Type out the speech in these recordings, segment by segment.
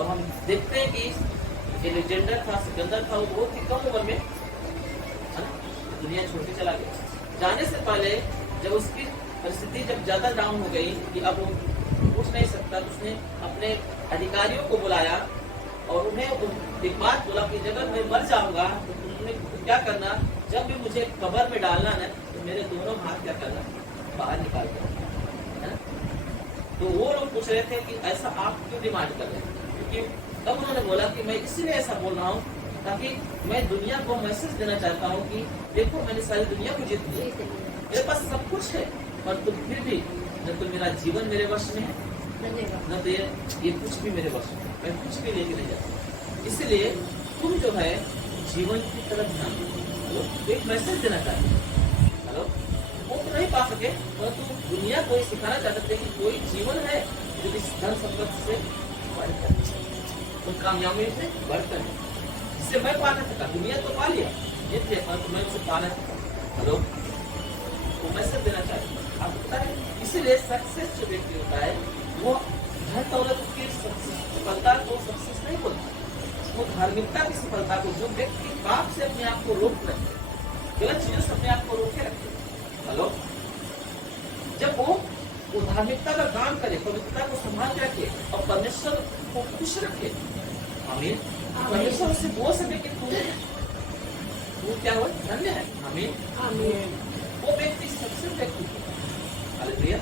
और हम देखते हैं कि एलेक्जेंडर था, सिकंदर था, वो बहुत ही कम उम्र में है ना दुनिया छोड़ के चला गया। जाने से पहले जब उसकी परिस्थिति जब ज्यादा डाउन हो गई कि अब वो उठ नहीं सकता, तो उसने अपने अधिकारियों को बुलाया और उन्हें एक बात बोला कि जब मैं मर जाऊंगा तो तुमने क्या करना, जब भी मुझे कब्र में डालना है तो मेरे दोनों हाथ क्या करना, बाहर निकाल कर, है ना। तो वो लोग पूछ रहे थे कि ऐसा आप क्यों डिमांड कर रहे हैं, क्योंकि तब उन्होंने बोला कि मैं इसलिए ऐसा बोल रहा हूँ ताकि मैं दुनिया को मैसेज देना चाहता हूँ कि देखो मैंने सारी दुनिया को जीत लिया, मेरे पास सब कुछ है, पर तुम फिर भी न तो मेरा जीवन मेरे वश में है, न तो ये कुछ भी मेरे वश में, मैं कुछ भी लेके नहीं जाता। इसलिए तुम जो है जीवन की तरफ ध्यान दो। तो एक मैसेज देना चाहते हेलो, वो तो नहीं पा सके, परंतु दुनिया को ये सिखाना चाहते थे कि कोई जीवन है जो इस धन संपत्ति से बढ़कर, तो कामयाबी से बढ़कर है, जिससे मैं पा नहीं सका। दुनिया तो पा लिया, जीत लिया, परंतु मैं उसे पा नहीं सका। हेलो, तो मैसेज देना चाहते आपको पता है। इसीलिए सक्सेस जो व्यक्ति होता है वो धन दौलत की सफलता को सक्सेस नहीं बोलता, वो धार्मिकता की सफलता को, जो व्यक्ति पाप से अपने आप को रोक रखे, गलत चीजों से अपने आप को रोके रखे, हेलो, जब वो धार्मिकता का काम करे, पवित्रता को संभाल के रखे और परमेश्वर को खुश रखे, आमीन, परमेश्वर से बोल सके कि तू क्या हो, धन्य है, आमीन, वो व्यक्ति सक्सेस व्यक्ति है। हालेलुया।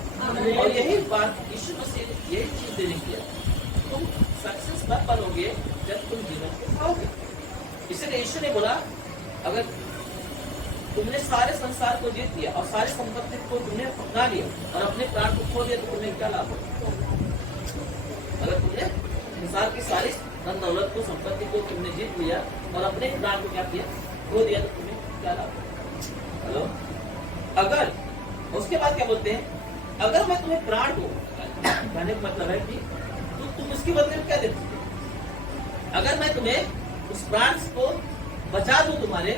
और यही बात यीशु मसीह ने यही चीज देने किया, तुम सक्सेस तब बनोगे जब तुम जीवन को पाओगे। इसलिए यीशु ने बोला, अगर तुमने सारे संसार को जीत लिया और सारी संपत्ति को तुमने अपना लिया और अपने प्राण को खो दिया तो तुम्हें क्या लाभ होगा। अगर तुमने संसार की सारी धन दौलत को, संपत्ति को तुमने जीत लिया और अपने प्राण को क्या किया, खो दिया, तो तुम्हें क्या लाभ होगा। हेलो, अगर उसके बाद क्या बोलते हैं, अगर मैं तुम्हें प्राण दूं, कहने का मतलब है कि तो तुम उसके बदले में क्या दे सकते। अगर मैं तुम्हें उस प्राण को बचा दूं तुम्हारे,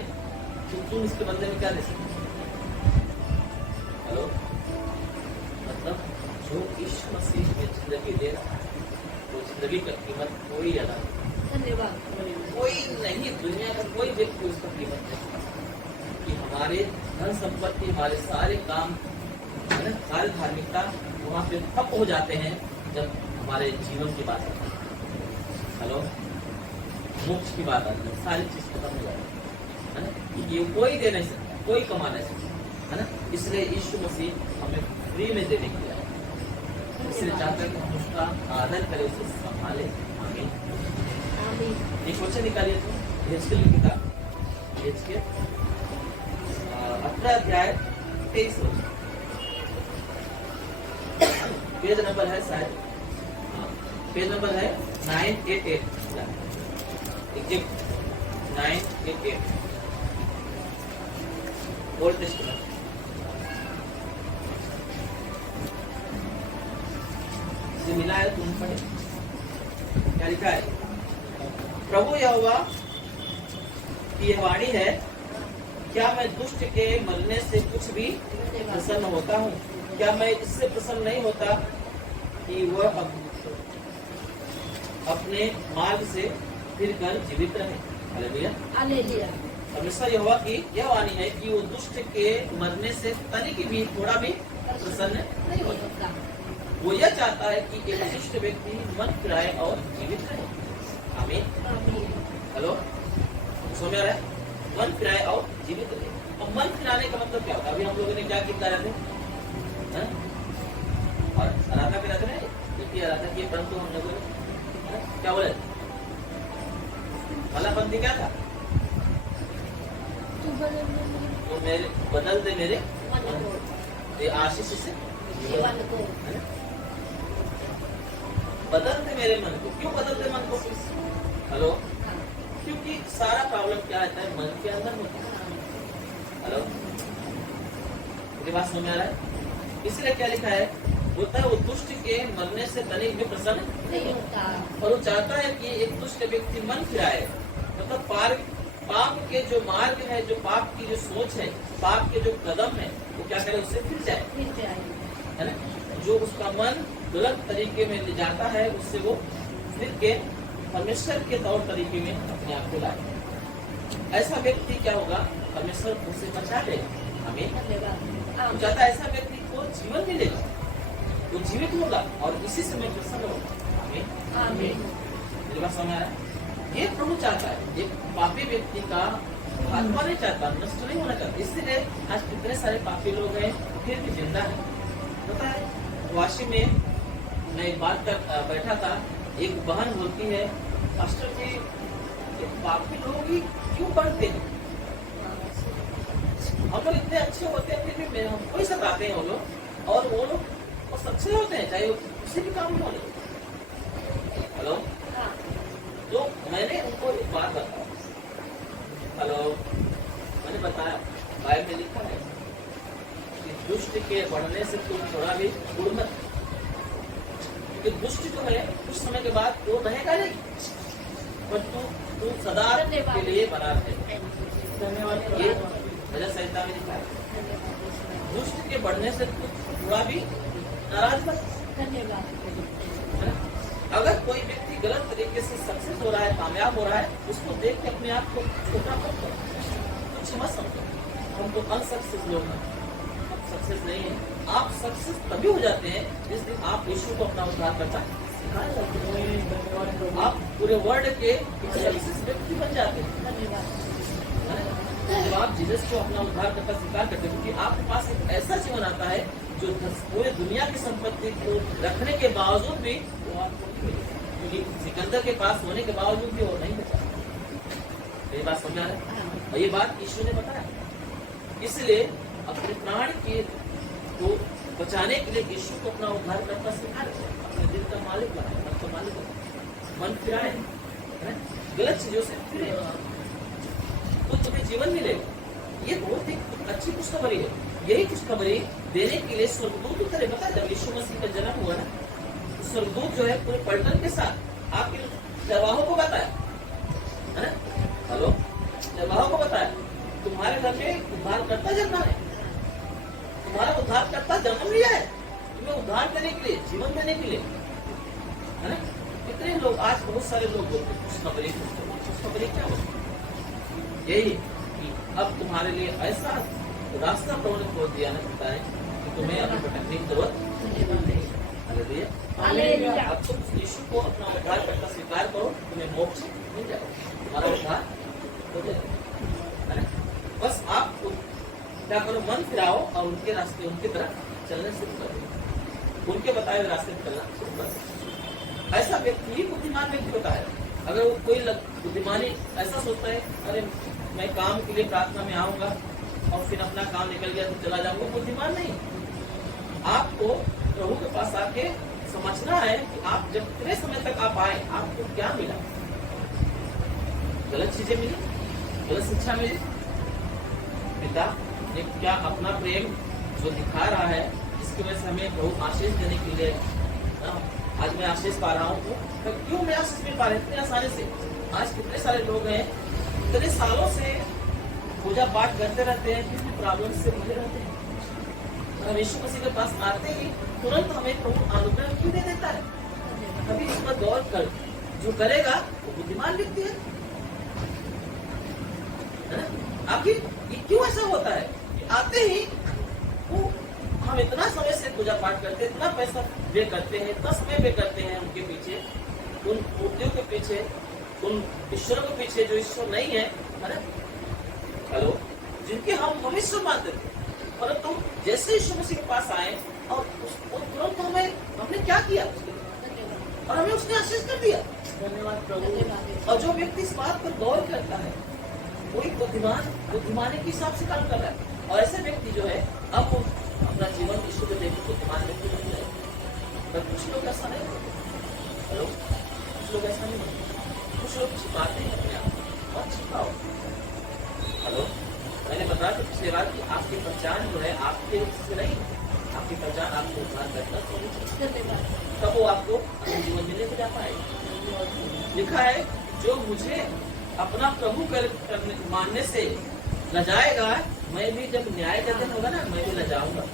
तो तुम इसके बदले में क्या दे सकते। हेलो, मतलब जो यीशु मसीह में जिंदगी दे रहा है, वो जिंदगी का कीमत कोई अदा नहीं, धन्यवाद, कोई नहीं, दुनिया का कोई व्यक्ति उसका कीमत नहीं। कि हमारे धन संपत्ति, हमारे सारे काम, सारी धार्मिकता वहाँ पे ठप हो जाते हैं जब हमारे जीवन की बात आती है। हेलो, मोक्ष की बात आती है, सारी चीज खत्म हो जाती है ना, ये कोई दे नहीं सकता, कोई कमा नहीं सकता, है ना। इसलिए यीशु मसीह हमें फ्री में देने के लिए, इसलिए चाहते हैं कि हम उसका आदर करें, उसे संभाले। आमीन। एक क्वेश्चन निकालिए तो हेजकेल की किताब, हेजकेल 18 अध्याय 23 पेज नंबर है शायद, पेज नंबर है 988, 988 ओल्ड टेस्टमेंट। इसे मिला है, तुम पढ़े क्या लिखा है। प्रभु यहोवा की यह वाणी है, क्या मैं दुष्ट के मरने से कुछ भी प्रसन्न होता हूँ, क्या मैं इससे प्रसन्न नहीं होता कि वह अपने मार्ग से फिर कर जीवित रहे। Hallelujah, hallelujah. परमेश्वर यहोवा की यह वाणी है कि वो दुष्ट के मरने से तनिक भी, थोड़ा भी प्रसन्न नहीं होता। वो यह चाहता है कि एक दुष्ट व्यक्ति मन फिराए और जीवित रहे। आमीन। हेलो, समझ आ रहा है, मन फिराए और जीवित रहे। और मन फिराने का मतलब क्या होता है, अभी हम लोगों ने क्या किया रहते हैं और आराधना पे रहते हैं, देखिए आराधना की, परंतु हम लोगों ने क्या बोले, भलापंथी क्या था, तो मेरे बदल दे मेरे ये आशीष से बदलते मेरे मन को। क्यों बदलते मन को। हेलो, क्योंकि सारा प्रॉब्लम क्या आता है, मन के अंदर होता है। हेलो, मेरी बात समझ में आ रहा है। इसलिए क्या लिखा है, बोलता है वो दुष्ट के मरने से तनिक भी प्रसन्न नहीं होता, और वो चाहता है कि एक दुष्ट व्यक्ति मन फिराए, मतलब पाप के जो मार्ग है, जो पाप की जो सोच है, पाप के जो कदम है, वो क्या करे, उससे फिर जाए, है ना। जो उसका मन गलत तरीके में ले जाता है, उससे वो फिर के परमेश्वर के तौर तरीके में अपने आप को लाए। ऐसा व्यक्ति क्या होगा, परमेश्वर उसे बचा लेगा। हमें चाहता ऐसा व्यक्ति को जीवन मिलेगा, वो जीवित होगा और इसी समय प्रसन्न होगा। हमें मेरी बात समझ आ रहा है? ये प्रभु चाहता है। ये पापी व्यक्ति का आत्मा नहीं चाहता, नष्ट नहीं होना चाहता। इसलिए आज कितने सारे पापी लोग हैं फिर भी जिंदा है। पता है, वाशी में मैं एक बात तक बैठा था, एक बहन बोलती है, पास्टर जी ये पापी लोग ही क्यों बढ़ते हैं? हम लोग इतने अच्छे होते हैं फिर भी हमको ही सताते हैं वो लोग, और वो लोग बहुत अच्छे होते हैं चाहे वो किसी भी काम में हो। हेलो, तो मैंने उनको एक बात बताया। हेलो, मैंने बताया बाइबल में लिखा है कि दुष्ट के बढ़ने से तुम थोड़ा भी गुड़ मत, क्योंकि दुष्ट जो है कुछ समय के बाद वो रहेगा नहीं, पर तू सदा के लिए बना रहे। ये वजह संहिता में लिखा है, दुष्ट के बढ़ने से तू थोड़ा भी नाराज मत। अगर कोई व्यक्ति गलत तरीके से सक्सेस हो रहा है, कामयाब हो रहा है, उसको देख के अपने आप को छोटा मत करो, कुछ मत समझो। हम तो अनसक्सेस लोग हैं, हम सक्सेस नहीं है। आप सक्सेस तभी हो जाते हैं जिस दिन आप यीशु को अपना उद्धार करता सिखाया जाता है। आप पूरे वर्ल्ड के सक्सेस व्यक्ति बन जाते हैं जब आप जीसस को अपना उद्धार करता स्वीकार करते हैं, क्योंकि आपके पास एक ऐसा जीवन आता है जो पूरे दुनिया की संपत्ति को रखने के बावजूद भी वो आपको नहीं मिलेगा, क्योंकि सिकंदर के पास होने के बावजूद भी वो नहीं बचा। ये बात समझ आ रहा है? और ये बात यीशु ने बताया। इसलिए अपने प्राण के को बचाने के लिए यीशु को अपना उद्धार करता स्वीकार करें, अपने दिल का मालिक बनाए, मन का मालिक बनाए, मन फिराए, गलत चीजों से फिरे, तो तुम्हें जीवन मिलेगा। ये बहुत ही अच्छी खुशखबरी है। यही खुशखबरी देने के लिए स्वर्गदूत उतरे। पता है, जब यीशु मसीह का जन्म हुआ ना, तो स्वर्गदूत जो है पूरे पलटन के साथ आपके चरवाहों को बताया, है ना? हेलो, चरवाहों को बताया तुम्हारे घर में उद्धार करता जन्मा है, तुम्हारा उद्धार करता जन्म लिया है, तुम्हें उद्धार देने के लिए, जीवन देने के लिए, है ना? कितने लोग आज, बहुत सारे लोग बोलते हैं खुशखबरी क्या होती? यही कि अब तुम्हारे लिए ऐसा रास्ता प्रभु ने खोल दिया है, पता है कि तुम्हें अभी भटकने की जरूरत नहीं है। अब तुम यीशु को अपना उद्धार करता स्वीकार करो, तुम्हें मोक्ष मिल जाएगा, तुम्हारा उद्धार हो जाएगा। बस आप क्या करो, मन फिराओ और उनके रास्ते, उनकी तरफ चलने शुरू कर दो, उनके बताए हुए रास्ते में चलना शुरू कर दो। ऐसा व्यक्ति ही बुद्धिमान व्यक्ति होता है। अगर वो कोई बुद्धिमानी ऐसा सोचता है, अरे मैं काम के लिए प्रार्थना में आऊंगा और फिर अपना काम निकल गया तो चला जाऊंगा, बुद्धिमान नहीं। आपको प्रभु के पास आके समझना है कि आप जब कितने समय तक आप आए, आपको क्या मिला? गलत चीजें मिली, गलत शिक्षा मिली, पिता ने क्या अपना प्रेम जो दिखा रहा है, इसकी वजह से हमें प्रभु आशीष देने के लिए, आज मैं आशीष पा रहा हूँ, तो क्यों मैं आशीष मिल पा रहा हूँ इतनी आसानी से? आज कितने सारे लोग हैं इतने सालों से पूजा पाठ करते रहते हैं, फिर भी प्रॉब्लम से भरे रहते हैं। हम यीशु मसीह के पास आते ही तुरंत हमें प्रभु अनुग्रह क्यों दे देता है? कभी इस पर गौर कर, जो करेगा वो बुद्धिमान व्यक्ति है। आखिर ये क्यों ऐसा होता है? आते ही वो हम इतना समय से पूजा पाठ करते हैं, इतना पैसा वे करते हैं, इतना समय वे करते हैं उनके पीछे, उन मूर्तियों के पीछे, उन ईश्वरों के पीछे जो ईश्वर नहीं है, हेलो, जिनके हम ईश्वर मानते थे, परंतु जैसे यीशु मसीह के पास आए और तुरंत हमने क्या किया और हमें उसने आशीष कर दिया। धन्यवाद प्रभु। और जो व्यक्ति इस बात पर गौर करता है वही बुद्धिमानी के हिसाब से काम कर रहा है। और ऐसे व्यक्ति जो है अब अपना जीवन यीशु को देख बुद्धिमान व्यक्ति बन जाए। पर कुछ लोग ऐसा नहीं होते। हेलो, कुछ लोग ऐसा नहीं होते। कुछ लोग छिपाते हैं अपने आप और छिपाओ। हेलो, मैंने बताया था पिछली बार कि आपकी पहचान जो है आपके से नहीं, आपकी पहचान आपको उद्धार करना चाहिए, तब वो आपको अपने जीवन में लेके जा पाएगा। लिखा है जो मुझे अपना प्रभु करने मानने से लजाएगा, मैं भी जब न्याय का दिन होगा ना, मैं भी लजाऊंगा।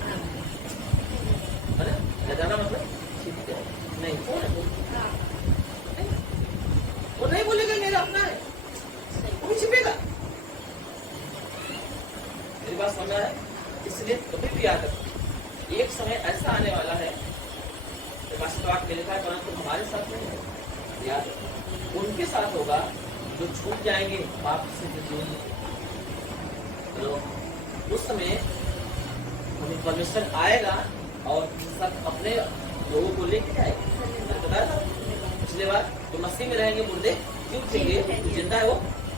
है ना? लजाना मतलब नहीं, कौन है? इसलिए कभी भी याद रखो, एक समय ऐसा आने वाला है, वाक में लिखा है, परंतु हमारे साथ नहीं है, याद रखो, उनके साथ होगा जो छूट जाएंगे पाप से जीवन। तो उस समय हमें परमेश्वर आएगा और सब अपने लोगों को लेके जाएगा। बताया था पिछले बार, तो मसीह में रहेंगे मुर्दे जी उठेंगे, जो जिंदा है वो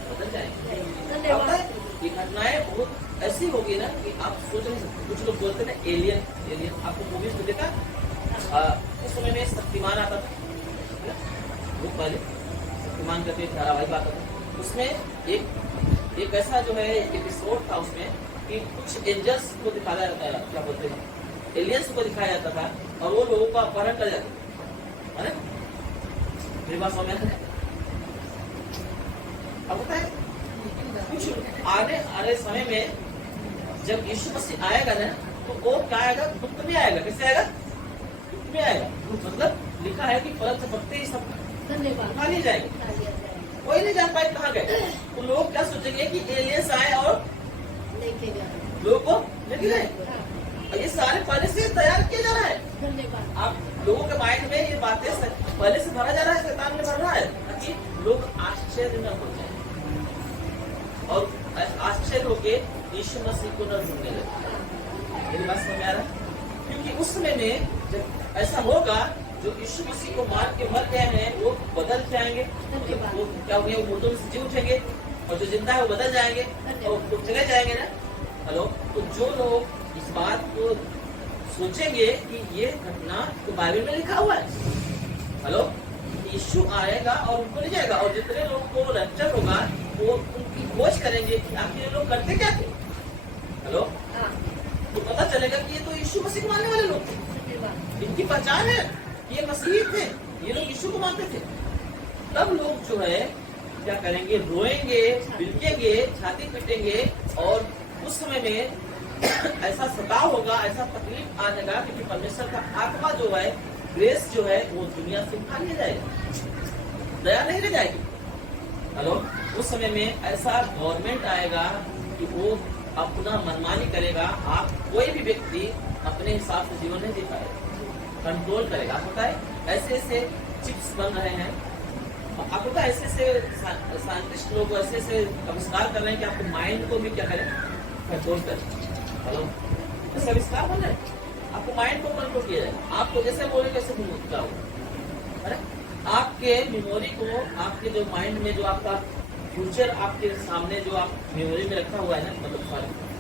बदल जाएंगे। ये घटनाएं बहुत ऐसी होगी ना कि आप सोच नहीं सकते। कुछ लोग बोलते हैं एलियन, एलियन आपको मूवीज में देखा, उस समय में शक्तिमान आता था, वो पहले शक्तिमान करके धारावाहिक आता था, उसमें एक ऐसा जो है एपिसोड था उसमें कि कुछ एंजल्स को दिखाया जाता है, क्या बोलते हैं, एलियंस को दिखाया जाता था, और वो लोगों का अपहरण कर जाता था। मेरी बात समझ में अब होता है कुछ आने समय में जब यीशु मसीह आएगा ना, तो वो क्या आएगा, दुख में आएगा। कैसे आएगा? दुख में आएगा। मतलब लिखा है कि फल से पत्ते ही सब खा लिए जाएंगे, कोई नहीं जान पाए कहाँ गए। तो लोग क्या सोचेंगे कि एलियंस आए और लोगों को लेके गए। ये सारे पहले से तैयार किया जा रहा है। आप लोगों के माइंड में ये बातें पहले से भरा जा रहा है, शैतान में भर रहा है, ताकि लोग आश्चर्य न हो जाए और आश्चर्य होके यीशु मसीह को न ढूंढने लगे। मेरी बात समझ आ रहा है? क्योंकि उस समय में जब ऐसा होगा, जो यीशु मसीह को मार के मर गए हैं वो बदल जाएंगे, वो क्या होंगे, वो मुर्दों में से जी उठेंगे, और जो जिंदा है वो बदल जाएंगे और वो चले जाएंगे ना। हेलो, तो जो लोग इस बात को सोचेंगे कि ये घटना तो बाइबल में लिखा हुआ है, हेलो, यीशु आएगा और उनको ले जाएगा, और जितने लोग को रैप्चर होगा वो उनकी खोज करेंगे कि आखिर ये लोग करते क्या थे। हेलो, तो पता चलेगा कि ये तो यीशु मसीह को मानने वाले लोग थे, इनकी पहचान है, ये मसीही थे, ये लोग यीशु को मानते थे। तब लोग जो है क्या करेंगे, रोएंगे, बिलकेंगे, छाती पीटेंगे, और उस समय में ऐसा सताव होगा, ऐसा तकलीफ आएगा, क्योंकि परमेश्वर का आत्मा जो है, ग्रेस जो है, वो दुनिया से उठा लिया जाएगा, दया नहीं रह जाएगी। हेलो, उस समय में ऐसा गवर्नमेंट आएगा कि वो अपना मनमानी करेगा। आप कोई भी व्यक्ति अपने हिसाब से जीवन नहीं जी पाएगा, कंट्रोल करेगा। आपको पता है ऐसे ऐसे चिप्स बन रहे हैं, आपको पता है ऐसे ऐसे साइंटिस्ट लोग ऐसे ऐसे आविष्कार कर रहे हैं कि आपके माइंड को भी क्या करें, कंट्रोल करें। हेलो, ऐसे आविष्कार बन रहे हैं, आपको माइंड को कंट्रोल किया जाए, आपको जैसे बोले कैसे क्या हो, आपके मेमोरी को, आपके जो माइंड में जो आपका फ्यूचर आपके सामने जो आप मेमोरी में रखा हुआ है ना, मतलब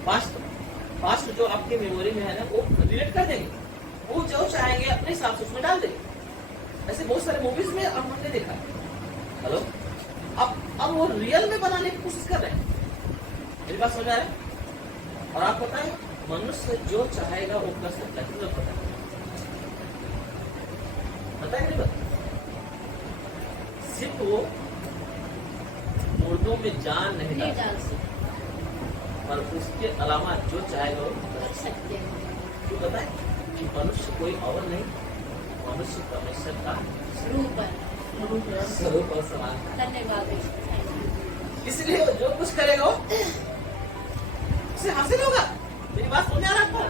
पास्ट जो आपके मेमोरी में है ना, वो रिलेट कर देंगे, वो जो चाहेंगे अपने हिसाब से उसमें डाल देंगे। ऐसे बहुत सारे मूवीज में अब हमने देखा है। हेलो, अब वो रियल में बनाने की कोशिश कर रहे हैं। मेरी बात समझ आ रहा है? और आप पता है, मनुष्य जो चाहेगा वो कर सकता है, कितना पता है कि नहीं पता? सिर्फ वो मुर्दों में जान नहीं डाल सकता, पर उसके अलावा जो चाहेगा वो कर सकते हैं। क्यों पता है कि मनुष्य कोई और नहीं, मनुष्य परमेश्वर का स्वरूप और समान। धन्यवाद। इसलिए जो कुछ करेगा उसे हासिल होगा। मेरी बात समझ आ रहा है आपको?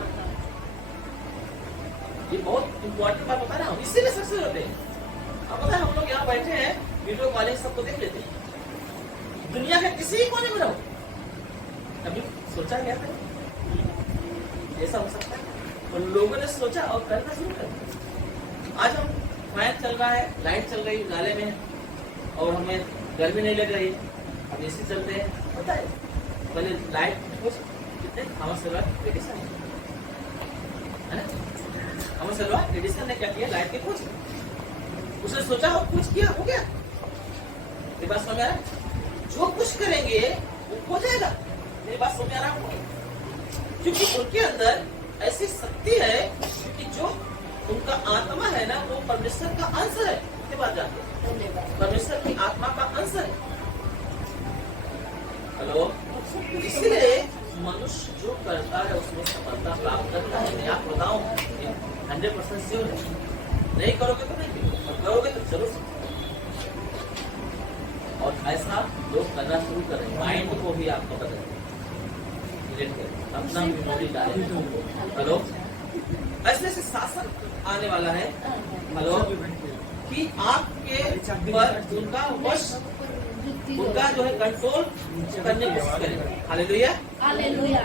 ये बहुत इम्पोर्टेंट बात बता रहा हूँ, इसीलिए सक्सेस होते हैं। अब पता है, हम लोग यहाँ बैठे हैं, वीडियो कॉलिंग सबको देख लेते हैं, दुनिया के किसी कोने में रहो, कभी सोचा गया था ऐसा हो सकता है? और लोगों ने सोचा और करना शुरू कर दिया। आज हम फैन चल रहा है, लाइट चल रही उजाले में, और हमें गर्मी नहीं लग रही, अब एसी चलते हैं। पता है पहले लाइट कितने थॉमस एल्वा एडिसन ने क्या किया, लाइट की खोज, उसने सोचा और कुछ किया, हो गया। मेरी बात समझ आ रहा है? जो कुछ करेंगे वो हो जाएगा। मेरी बात समझ आ रहा है? क्योंकि उनके अंदर ऐसी शक्ति है, क्योंकि जो उनका आत्मा है ना, वो परमेश्वर का अंश है। कितनी बात जानते हैं? परमेश्वर की आत्मा का अंश है। हेलो, इसलिए मनुष्य जो करता है उसमें सफलता प्राप्त करता है। मैं आपको बताऊं 100% श्योर है, नहीं करोगे तो नहीं, और करोगे तो जरूर। और ऐसा लोग करना शुरू करें, माइंड को भी आपको बदल क्रिएट करें, अपना मेमोरी डालें। हेलो, ऐसे से शासन आने वाला है। हेलो, कि आपके पर उनका वश, उनका जो है कंट्रोल करने की कोशिश करें। Hallelujah, hallelujah.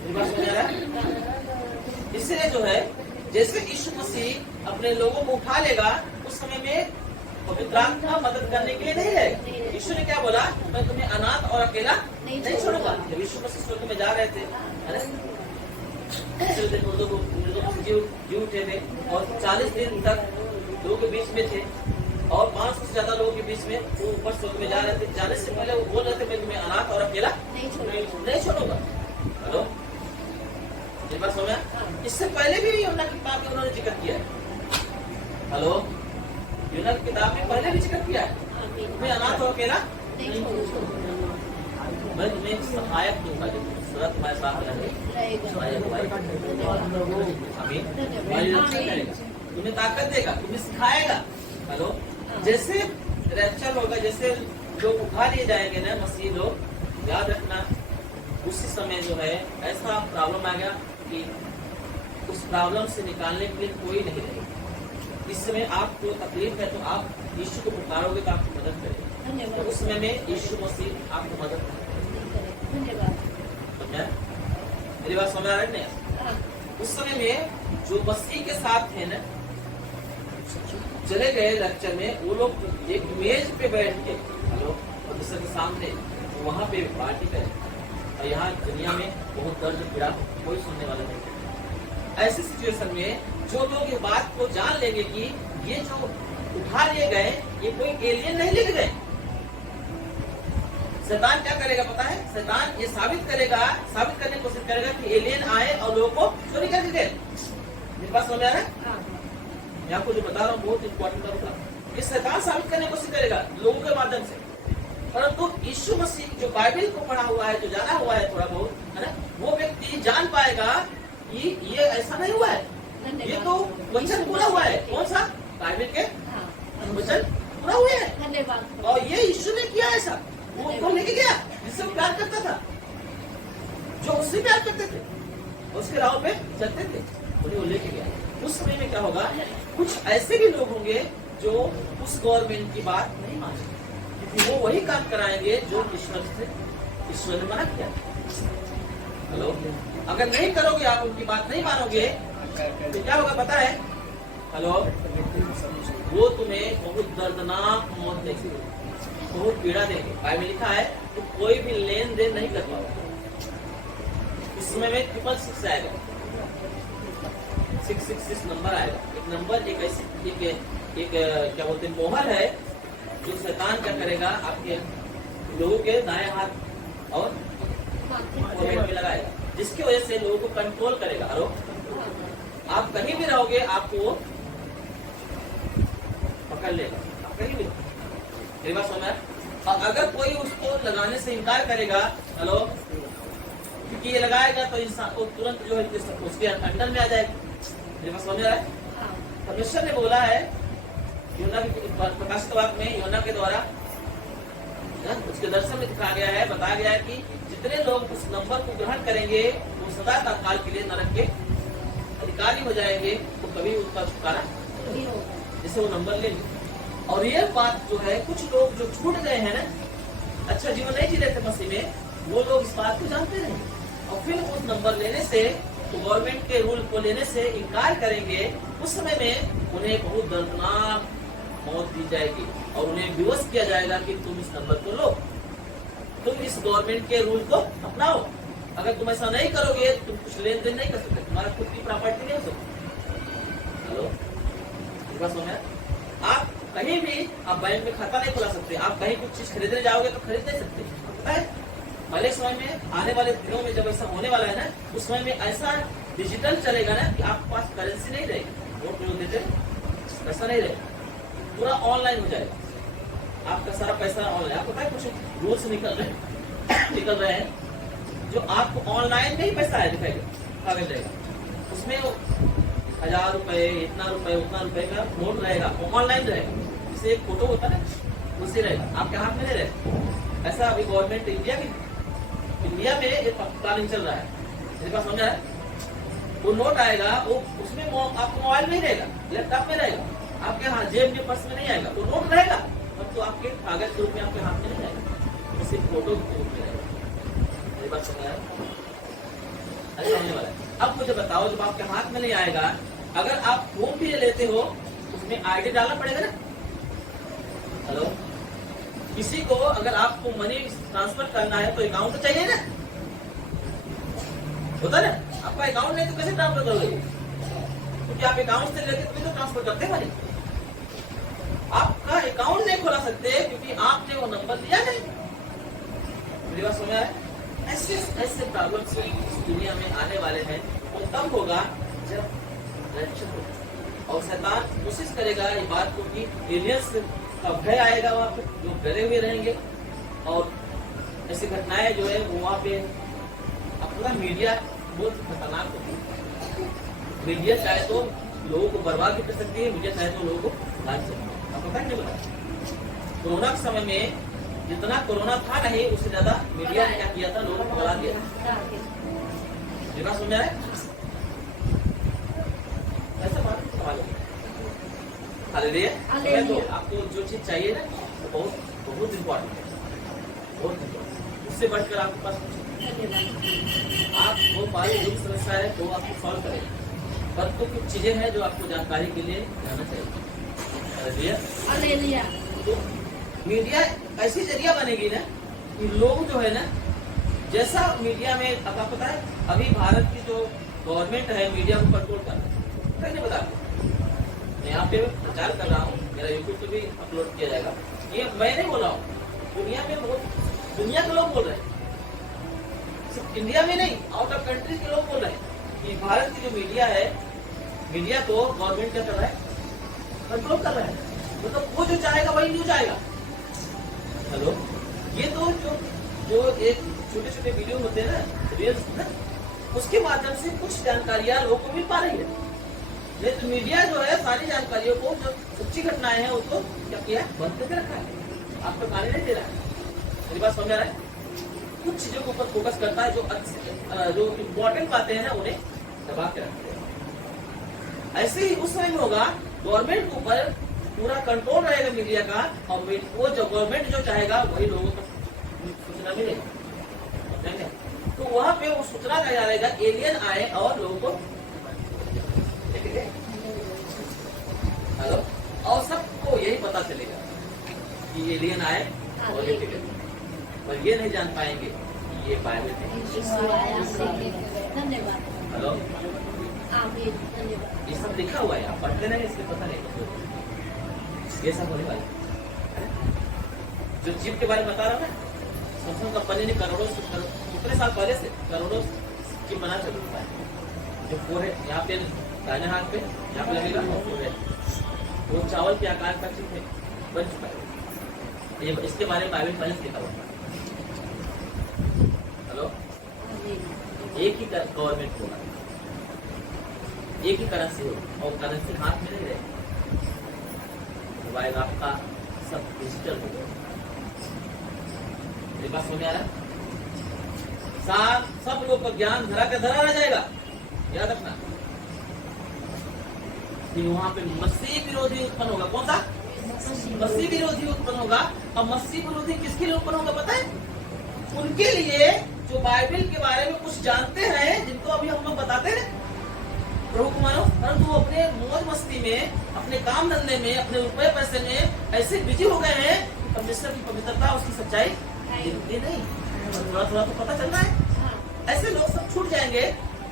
मेरी बात समझ आ रहा है? इसलिए जो है जैसे यीशु मसीह अपने लोगों को उठा लेगा, उस समय में पवित्र आत्मा मदद करने के लिए नहीं रहेगा। यीशु ने क्या बोला, मैं तुम्हें अनाथ और अकेला नहीं छोड़ूंगा। जब यीशु मसीह स्वर्ग में जा रहे थे, है ना, जी उठे थे और 40 दिन तक लोगों के बीच में थे और 500 से ज्यादा लोगों के बीच में वो ऊपर स्वर्ग में जा रहे थे। जाने से पहले वो बोल रहे थे, मैं तुम्हें अनाथ और अकेला नहीं छोड़ूंगा। हेलो, मेरी बात समझ? इससे पहले भी यूहन्ना की किताब में उन्होंने जिक्र किया है। हेलो, यूहन्ना की किताब में पहले भी जिक्र किया है, मैं अनाथ और अकेला नहीं छोड़ूंगा, मैं तुम्हें सहायक दूंगा, जो सदा तुम्हारे साथ रहेगा, तुम्हें ताकत देगा, तुम्हें सिखाएगा। हेलो, जैसे रैप्चर होगा, जैसे लोग उठा लिए जाएंगे ना मसीह लोग, याद रखना उसी समय जो है ऐसा प्रॉब्लम आ गया कि उस प्रॉब्लम से निकालने के लिए कोई नहीं रहेगा। इस समय आपको तकलीफ है तो आप यीशु को पुकारोगे तो आपकी मदद करेगा, तो उस समय में यीशु मसीह आपको मदद करेगा। समझा? मेरी बात समझ आ रही है? उस समय में जो मसीह के साथ थे ना, चले गए लेक्चर में, वो लोग एक मेज पे बैठ के, हेलो, प्रोफेसर के सामने वहां पे पार्टी करें, और यहाँ दुनिया में बहुत दर्द पीड़ा कोई सुनने वाला नहीं। ऐसे सिचुएशन में जो लोग ये बात को जान लेंगे कि ये जो उठा लिए गए ये कोई एलियन नहीं लेके गए। शैतान क्या करेगा पता है? शैतान ये साबित करने की कोशिश करेगा कि एलियन आए और लोगों को चोरी करके गए। मेरे पास समझ आ रहा है? मैं आपको जो बता रहा हूँ बहुत इंपॉर्टेंट होगा। ये शैतान साबित करने की कोशिश करेगा लोगों के माध्यम से, परंतु यीशु मसीह जो बाइबल को पढ़ा हुआ है, जो जाना हुआ है थोड़ा बहुत, है ना, वो व्यक्ति जान पाएगा कि ये ऐसा नहीं हुआ है, ये तो वचन पूरा हुआ है। कौन सा? बाइबल के वचन पूरा हुए हैं, और ये यीशु ने किया ऐसा। वो उनको लेके गया जिससे वो प्यार करता था, जो उससे प्यार करते थे, उसके राह पे चलते थे, उन्हें वो लेके गया। उस समय में क्या होगा, कुछ ऐसे भी लोग होंगे जो उस गवर्नमेंट की बात नहीं मानेंगे, क्योंकि वो वही काम कराएंगे जो ईश्वर ने मना किया। हेलो, अगर नहीं करोगे, आप उनकी बात नहीं मानोगे, तो क्या होगा पता है? हेलो, वो तुम्हें बहुत दर्दनाक मौत देगी, बहुत पीड़ा देंगे। बाइबल में लिखा है तो कोई भी लेन देन नहीं कर पाओगे। इस समय में 666 आएगा, 666 नंबर आएगा। एक नंबर एक ऐसी एक क्या बोलते हैं, मोहर है, जो शैतान क्या करेगा, आपके लोगों के दाएं हाथ और पेट में लगाएगा, जिसकी वजह से लोगों को कंट्रोल करेगा। हेलो, आप कहीं भी रहोगे आपको पकड़ लेगा, आप कहीं भी। मेरी बात समझ? और अगर कोई उसको लगाने से इनकार करेगा, हेलो, क्योंकि ये लगाएगा तो इंसान को तुरंत जो है उसके अंडर में आ जाएगा। मेरी बात समझ रहा है? परमेश्वर ने बोला है यूहन्ना की प्रकाशित वाक्य में, यूहन्ना के द्वारा उसके दर्शन में दिखाया गया है, बताया गया है कि जितने लोग उस नंबर को ग्रहण करेंगे वो सदा काल के लिए नरक के अधिकारी हो जाएंगे, तो कभी उसका छुटकारा जिससे वो नंबर लेंगे। और ये बात जो है, कुछ लोग जो छूट गए हैं ना, अच्छा जीवन नहीं जी रहे थे मसीह में, वो लोग इस बात को जानते नहीं, और फिर उस नंबर लेने से, तो गवर्नमेंट के रूल को लेने से इनकार करेंगे। उस समय में उन्हें बहुत दर्दनाक मौत दी जाएगी और उन्हें विवश किया जाएगा कि तुम इस नंबर को लो, तुम इस गवर्नमेंट के रूल को अपनाओ। अगर तुम ऐसा नहीं करोगे, तुम कुछ लेन देन नहीं कर सकते, तुम्हारा खुद की प्रॉपर्टी नहीं हो सकती। हेलो, आप कहीं भी आप बैंक में खाता नहीं खुला सकते, आप कहीं कुछ चीज खरीदने जाओगे तो खरीद नहीं सकते, पता है? पहले समय में, आने वाले दिनों में जब ऐसा होने वाला है ना, उस समय में ऐसा डिजिटल चलेगा ना कि आपके पास करेंसी नहीं रहेगी। वोट जो देते पैसा नहीं रहेगा, पूरा ऑनलाइन हो जाएगा, आपका सारा पैसा ऑनलाइन। आपको पता है कुछ रूल्स निकल रहे हैं जो आपको ऑनलाइन में ही पैसा है दिखाएगा, जाएगा उसमें 1000 रुपए, इतना रुपए, उतना रुपए का नोट रहेगा, ऑनलाइन रहेगा। जिसे एक फोटो होता है उसे रहेगा, आपके हाथ में नहीं रहेगा। ऐसा अभी गवर्नमेंट इंडिया की इंडिया में ये प्लानिंग चल रहा है, मेरे पास समझा है। वो नोट आएगा, वो उसमें आपको मोबाइल में ही रहेगा, लैपटॉप में रहेगा, आपके हाथ जेब में, पर्स में नहीं आएगा। वो नोट रहेगा पर तो आपके कागज के रूप में आपके हाथ में नहीं आएगा, वो सिर्फ फोटो के रूप में रहेगा। मेरी बात समझ आया? ऐसा होने वाला है। अब मुझे बताओ, जब आपके हाथ में नहीं आएगा, अगर आप फोन भी लेते हो उसमें आईडी डालना पड़ेगा ना। हेलो, किसी को अगर आपको मनी ट्रांसफर करना है तो अकाउंट तो चाहिए ना, होता ना। आपका अकाउंट नहीं तो कैसे ट्रांसफर करोगे? क्योंकि आप अकाउंट से लेके तुम्हें तो ट्रांसफर करते हैं। आपका अकाउंट नहीं खोला सकते क्योंकि आपने वो नंबर दिया नहीं। मेरी बात समझ है? ऐसे ऐसे प्रॉब्लम्स इस दुनिया में आने वाले हैं। वो तब होगा जब रैप्चर होगा और शैतान कोशिश करेगा ये बात को कि एलियंस का भय आएगा, वहां पे लोग डरे हुए रहेंगे और ऐसी घटनाएं जो है वो वहां पे अपना मीडिया बहुत खतरनाक होती है। मीडिया चाहे तो लोगों को बर्बाद भी कर सकती है, मीडिया चाहे तो लोगों को ला सकती है। आपको पता नहीं पता? कोरोना के समय में जितना कोरोना था नहीं, उससे ज्यादा मीडिया ने क्या किया था, लोगों को बता दिया। ये बात समझ आए? ऐसा बात सवाल है। हालेलुया। तो आपको जो चीज चाहिए ना वो बहुत बहुत इम्पोर्टेंट है, बहुत इम्पोर्टेंट। उससे बढ़कर आपके पास आप वो पारी जो समस्या है वो आपको सॉल्व करेगा। पर तो कुछ चीजें हैं जो आपको जानकारी के लिए रहना चाहिए। हालेलुया। तो मीडिया ऐसी जरिया बनेगी ना कि लोग जो है ना, जैसा मीडिया में आपको पता है, अभी भारत की जो गवर्नमेंट है मीडिया को कंट्रोल कर रहा है। नहीं पता, मैं यहाँ पे प्रचार कर रहा हूँ, मेरा यूट्यूब पे भी अपलोड किया जाएगा। ये मैं नहीं बोल रहा हूँ, दुनिया में बहुत दुनिया के लोग बोल रहे हैं, सिर्फ इंडिया में नहीं, आउट ऑफ कंट्री के लोग बोल रहे हैं कि भारत की जो मीडिया है, मीडिया को गवर्नमेंट क्या कर रहा है, कंट्रोल कर रहा है। मतलब वो जो चाहेगा वही न्यूज आएगा। हेलो, ये तो जो एक छोटे छोटे वीडियो होते हैं ना, रील्स ना, उसके माध्यम से कुछ जानकारियां लोगों को मिल पा रही है। नहीं तो मीडिया जो है सारी जानकारियों को, जो सच्ची घटनाएं हैं उसको क्या किया है, बंद करके रखा है, आपको गाली नहीं दे रहा है। मेरी बात समझ आ रहा है? कुछ चीजों के ऊपर फोकस करता है, जो इम्पोर्टेंट बातें हैं ना उन्हें दबा के रखते हैं। ऐसे ही उस समय में होगा, गवर्नमेंट के ऊपर पूरा कंट्रोल रहेगा मीडिया का, और वो जो गवर्नमेंट जो चाहेगा वही लोगों को सूचना मिलेगा। तो वहां पे वो सूचना क्या रहेगा, एलियन आए और लोगों को हेलो, और सबको यही पता चलेगा कि एलियन आए और लेके गए, पर ये नहीं जान पाएंगे कि ये बाइबल है। हेलो, ये सब लिखा हुआ है, आप पढ़ते नहीं, इसलिए पता नहीं ये सब होने वाला। जो चिप के बारे में बता रहा हूँ, सैमसंग कंपनी ने करोड़ों कितने साल पहले से करोड़ों चिप बना कर रखा है। जो फोर है यहाँ पे दाहिने हाथ पे, यहाँ पे लगेगा फोर है, वो चावल के आकार का चिप है, बन चुका है। ये इसके बारे में बाइबल पहले लिखा हुआ है। हेलो, एक ही गवर्नमेंट होगा, एक ही करेंसी होगा, और करेंसी हाथ में नहीं रहेगी, मोबाइल आपका सब डिजिटल हो गया। मेरी बात समझ आ रहा है? सब लोग का ज्ञान धरा के धरा रह जाएगा, याद रखना। वहां पे मसीह विरोधी उत्पन्न होगा। कौन सा? मसीह विरोधी उत्पन्न होगा। और मसीह विरोधी किसके लिए उत्पन्न होगा पता है? उनके लिए जो बाइबल के बारे में कुछ जानते हैं, जिनको अभी हम लोग बताते हैं प्रभु को मानो, परंतु वो अपने मौज मस्ती में, अपने काम धंधे में, अपने रुपए पैसे में ऐसे बिजी हो गए हैं कि परमेश्वर की पवित्रता, उसकी सच्चाई दिखती नहीं। थोड़ा थोड़ा तो पता चल रहा है। ऐसे लोग सब छूट जाएंगे।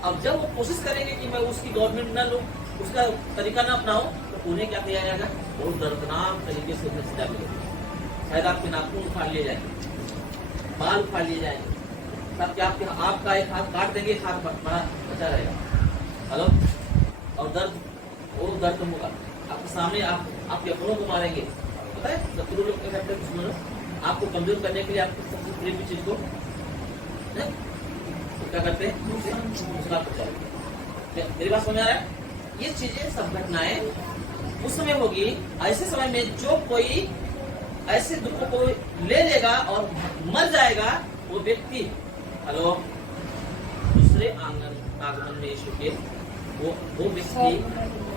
अब जब वो कोशिश करेंगे कि मैं उसकी गवर्नमेंट न लूं, उसका तरीका न अपनाऊं, तो उन्हें क्या किया जाएगा, बहुत दर्दनाक तरीके से उन्हें सजा मिलेगी। शायद आपके नाखून उखाड़ लिए जाएंगे, बाल उखाड़ लिए जाएंगे, ताकि आपका एक हाथ काट देंगे, एक हाथ बड़ा बचा रहेगा। हेलो, और दर्द, वो दर्द होगा आपके सामने। आपके अपनों को मारेंगे, पता है, शत्रु लोग क्या करते हैं, दुश्मनों, आपको कमजोर करने के लिए आपकी सबसे प्रिय चीज को क्या करते हैं, मेरी बात समझ आ रहा है? ये चीजें सब घटनाएं उस समय होगी। ऐसे समय में जो कोई ऐसे दुखों को ले लेगा और मर जाएगा, वो व्यक्ति हेलो, दूसरे आगमन में यीशु के वो व्यक्ति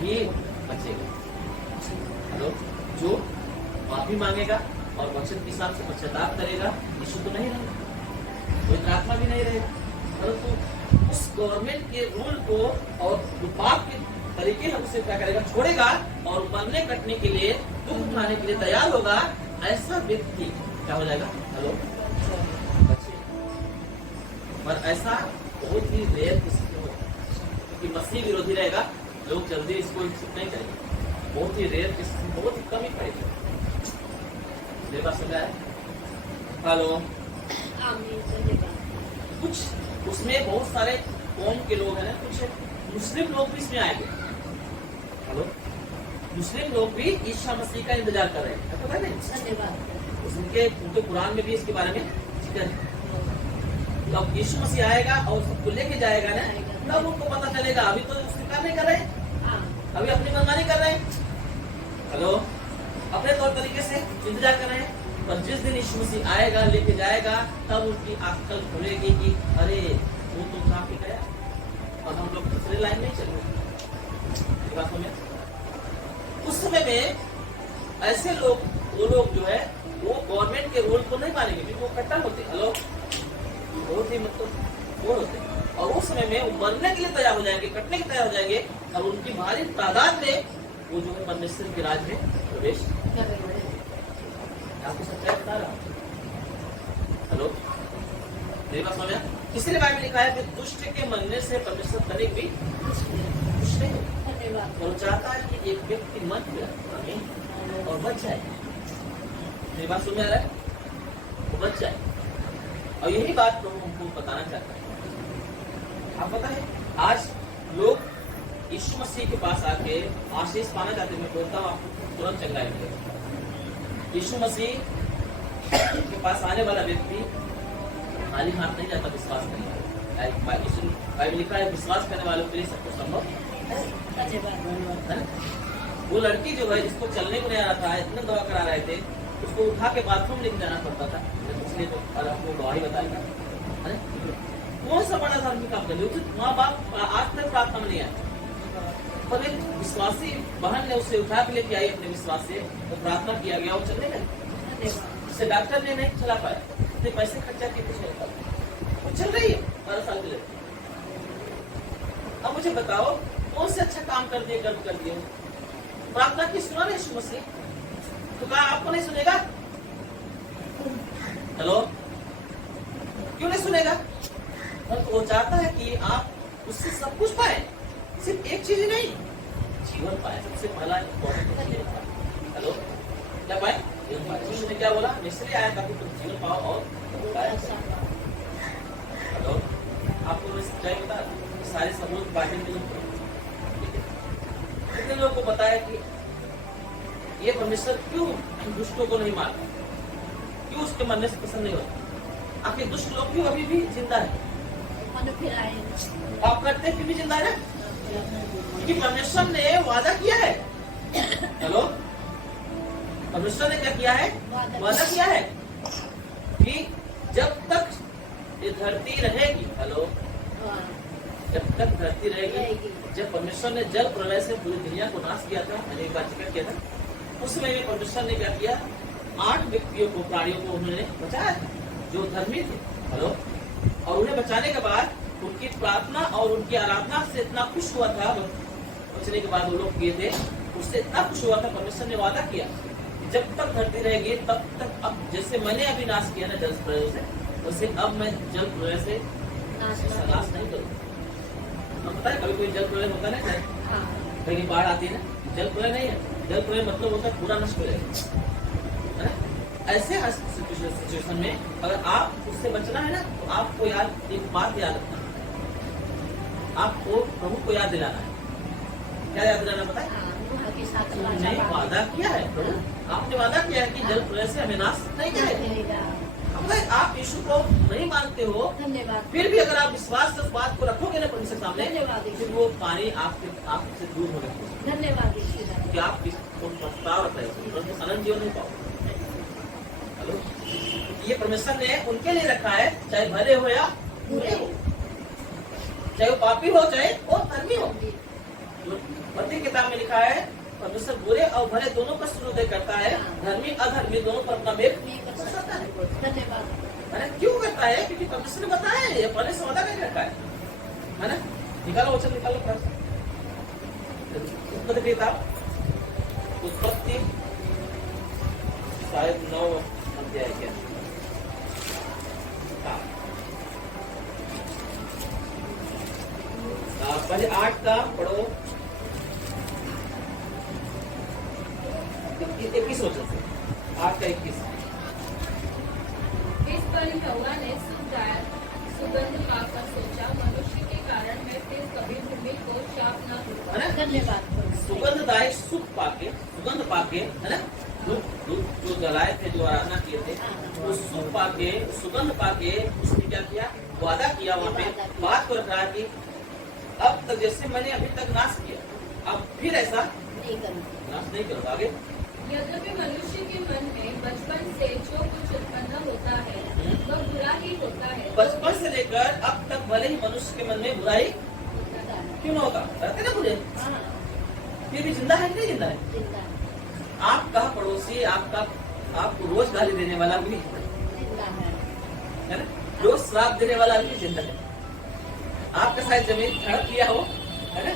ही बचेगा। हेलो, जो माफी मांगेगा और वचन के हिसाब से पश्चाताप करेगा, यीशु तो नहीं रहेगा, कोई आत्मा भी नहीं रहेगा। परंतु उस गवर्नमेंट के रूल को और पाप के तरीके हम उसे क्या करेगा, छोड़ेगा और मरने कटने के लिए, दुख उठाने के लिए तैयार होगा, ऐसा व्यक्ति क्या हो जाएगा? हेलो, बचेगा। पर ऐसा बहुत ही रेयर किसी में होगा, क्योंकि मसीह विरोधी रहेगा, लोग जल्दी इसको एक्सेप्ट नहीं करेंगे। बहुत ही रेयर किसी में, बहुत ही कम ही पड़ेगा। मेरे पास समझ आया? हेलो, कुछ उसमें बहुत सारे कौम के लोग हैं, कुछ मुस्लिम लोग भी इसमें आएंगे। हेलो, मुस्लिम लोग भी ईसा मसीह का इंतजार कर रहे हैं, पता नहीं? उनके कुरान में भी इसके बारे में जिक्र है। जब यीशु मसीह आएगा और सबको लेके जाएगा ना, तब उनको पता चलेगा। अभी तो स्वीकार नहीं कर रहे, अभी अपनी मनमानी कर रहे हैं। हेलो, अपने तौर तरीके से इंतजार कर रहे हैं। पर जिस दिन यीशु मसीह आएगा, लेके जाएगा, तब उनकी अक्ल खुलेगी कि अरे वो तो उठा के गया और हम लोग दूसरे लाइन में चल रहे। उस समय में ऐसे लोग, वो लोग जो है वो गवर्नमेंट के रूल को नहीं मानेंगे, क्योंकि वो कट्टर होते। हेलो, बहुत ही मतलब वो होते, और उस समय में वो मरने के लिए तैयार हो जाएंगे, कटने के तैयार हो जाएंगे, और उनकी भारी तादाद में वो जो है परमेश्वर के राज में प्रवेश करेंगे। आपको सच्चाई बता रहा हूँ। हेलो, मेरी बात समझ? इसलिए बाइबल लिखा है कि दुष्ट के मरने से परमेश्वर तनिक भी खुश नहीं होता, और चाहता है कि एक व्यक्ति मर जाए और बच जाए। मेरी बात सुन रहा है? वो बच जाए, और यही बात लोग हमको बताना चाहता है। आप पता है, आज लोग यीशु मसीह के पास आके आशीष पाना चाहते हैं। मैं बोलता हूँ आपको तुरंत चंगाई मिलेगा। यीशु मसीह के पास आने वाला व्यक्ति खाली हाथ नहीं जाता विश्वास करने वाला। बाइबल लिखा है, विश्वास करने वालों के लिए सब कुछ संभव है। वो लड़की जो है, जिसको चलने को नहीं आ रहा था, इतना दवा करा रहे थे, उसको उठा के बाथरूम लेके जाना पड़ता था, इसलिए तो आपको गवाही बताएगा। कौन सा बड़ा धार्मिक काम कर लिया? माँ बाप आज तक प्रार्थना में नहीं आया, पर एक विश्वासी बहन ने उसे उठा के लेके आई अपने विश्वास से, तो प्रार्थना किया गया, वो चलने लगे। उसे डॉक्टर ने नहीं चला पाया, इतने पैसे खर्चा किए, कुछ नहीं होता, वो चल रही है 12 साल के लिए। अब मुझे बताओ, कौन से अच्छा काम कर दिए, गर्व कर दिए? प्रार्थना की सुना नहीं यीशु मसीह, तो कहा आपको नहीं सुनेगा? हेलो, क्यों नहीं सुनेगा? तो वो चाहता है कि आप उससे सब कुछ पाए, सिर्फ एक चीज ही नहीं, जीवन पाए। सबसे पहला इम्पोर्टेंट। हेलो, क्या पाए? जीवन पाए। यीशु ने क्या बोला? इसलिए आया ताकि तुम जीवन पाओ और पाए। हेलो, आपको मैं सच्चाई बता, सारे सबूत बाइबल में कितने लोगों को पता है कि ये परमेश्वर क्यों दुष्टों को नहीं मारता, क्यों उसके मरने से पसंद नहीं होता? आखिर दुष्ट लोग क्यों अभी भी जिंदा है? आप करते क्यों भी जिंदा है? क्योंकि परमेश्वर ने वादा किया है। हेलो, परमेश्वर ने क्या किया है? वादा किया है कि जब तक ये धरती रहेगी, हेलो, जब तक धरती रहेगी, जब परमेश्वर ने जल प्रलय से पूरी दुनिया को नाश किया था, मैंने एक बार जिक्र किया था, उस समय में परमेश्वर ने क्या किया? 8 व्यक्तियों को, प्राणियों को उन्होंने बचाया था जो धर्मी थे। हेलो, और उन्हें बचाने के बाद उनकी प्रार्थना और उनकी आराधना से इतना खुश हुआ था, बचने के बाद वो लोग किए थे, उससे इतना खुश हुआ था, परमेश्वर ने वादा किया कि जब तक धरती रहेगी तब तक, अब जैसे मैंने अभी नाश किया ना जल प्रलय से, वैसे अब मैं जल प्रलय से नाश नहीं करूँगा। पता है, कभी कोई जल प्रलय होता नहीं है, कहीं बाढ़ आती है ना, जल प्रलय नहीं है। जल प्रलय मतलब होता है पूरा नष्ट हो जाएगा। ऐसे सिचुएशन में अगर आप उससे बचना है ना, तो आपको याद एक बात याद रखना, आपको प्रभु को याद दिलाना है। क्या याद दिलाना? पता है, नहीं, वादा किया है प्रभु, आपने वादा किया है कि जल प्रलय से हमें नाश नहीं करेगा। आप यीशु को नहीं मानते हो, फिर भी अगर आप विश्वास से उस बात को रखोगे ना परमेश्वर सामने, फिर वो पानी आपसे दूर हो जाएगा। धन्यवाद कि आप इसको प्रस्ताव रख रहे हो, अनंत जीवन नहीं पाओगे। हेलो, ये परमेश्वर ने उनके लिए रखा है, चाहे भले हो या बुरे हो, चाहे वो पापी हो चाहे वो धर्मी हो। मत्ती किताब में लिखा है परमेश्वर बुरे और भले दोनों का सूर्योदय करता है, धर्मी अधर्मी दोनों पर अपना मेघ बरसाता है। धन्यवाद। है ना? क्यों करता है? क्योंकि परमेश्वर ने बताया है, ये पहले से वादा कर रखा है ना? निकालो वचन, निकालो प्रश्न। उत्पत्ति किताब, उत्पत्ति शायद 9 अध्याय के, पहले 8 का पढ़ो, 21 वचन से 8 का 21। इस पर यहोवा ने सुगंध पाकर सोचा, मनुष्य के कारण मैं फिर कभी भूमि को शाप न दूंगा। धन्यवाद। सुगंधदायक सुगंध पाके, है ना? जो जलाए थे, जो आराधना किए थे, वो सुख पाके, सुगंध पाके उसने क्या किया? वादा किया। वहाँ पे बात को रख रहा है कि अब तक जैसे मैंने अभी तक नाश किया, अब फिर ऐसा नाश नहीं करूँगा आगे। यद्यपि मनुष्य के मन में बचपन से जो कुछ उत्पन्न होता है वह बुरा ही होता है। बचपन से लेकर अब तक भले ही मनुष्य के मन में बुराई क्यों न होगा, रहते ना बुरे, फिर भी जिंदा है कि नहीं जिंदा है? आपका पड़ोसी, आपको रोज गाली देने वाला भी है ना? रोज श्राप देने वाला भी जिंदा है। आपका शायद जमीन हड़प लिया हो, है ना?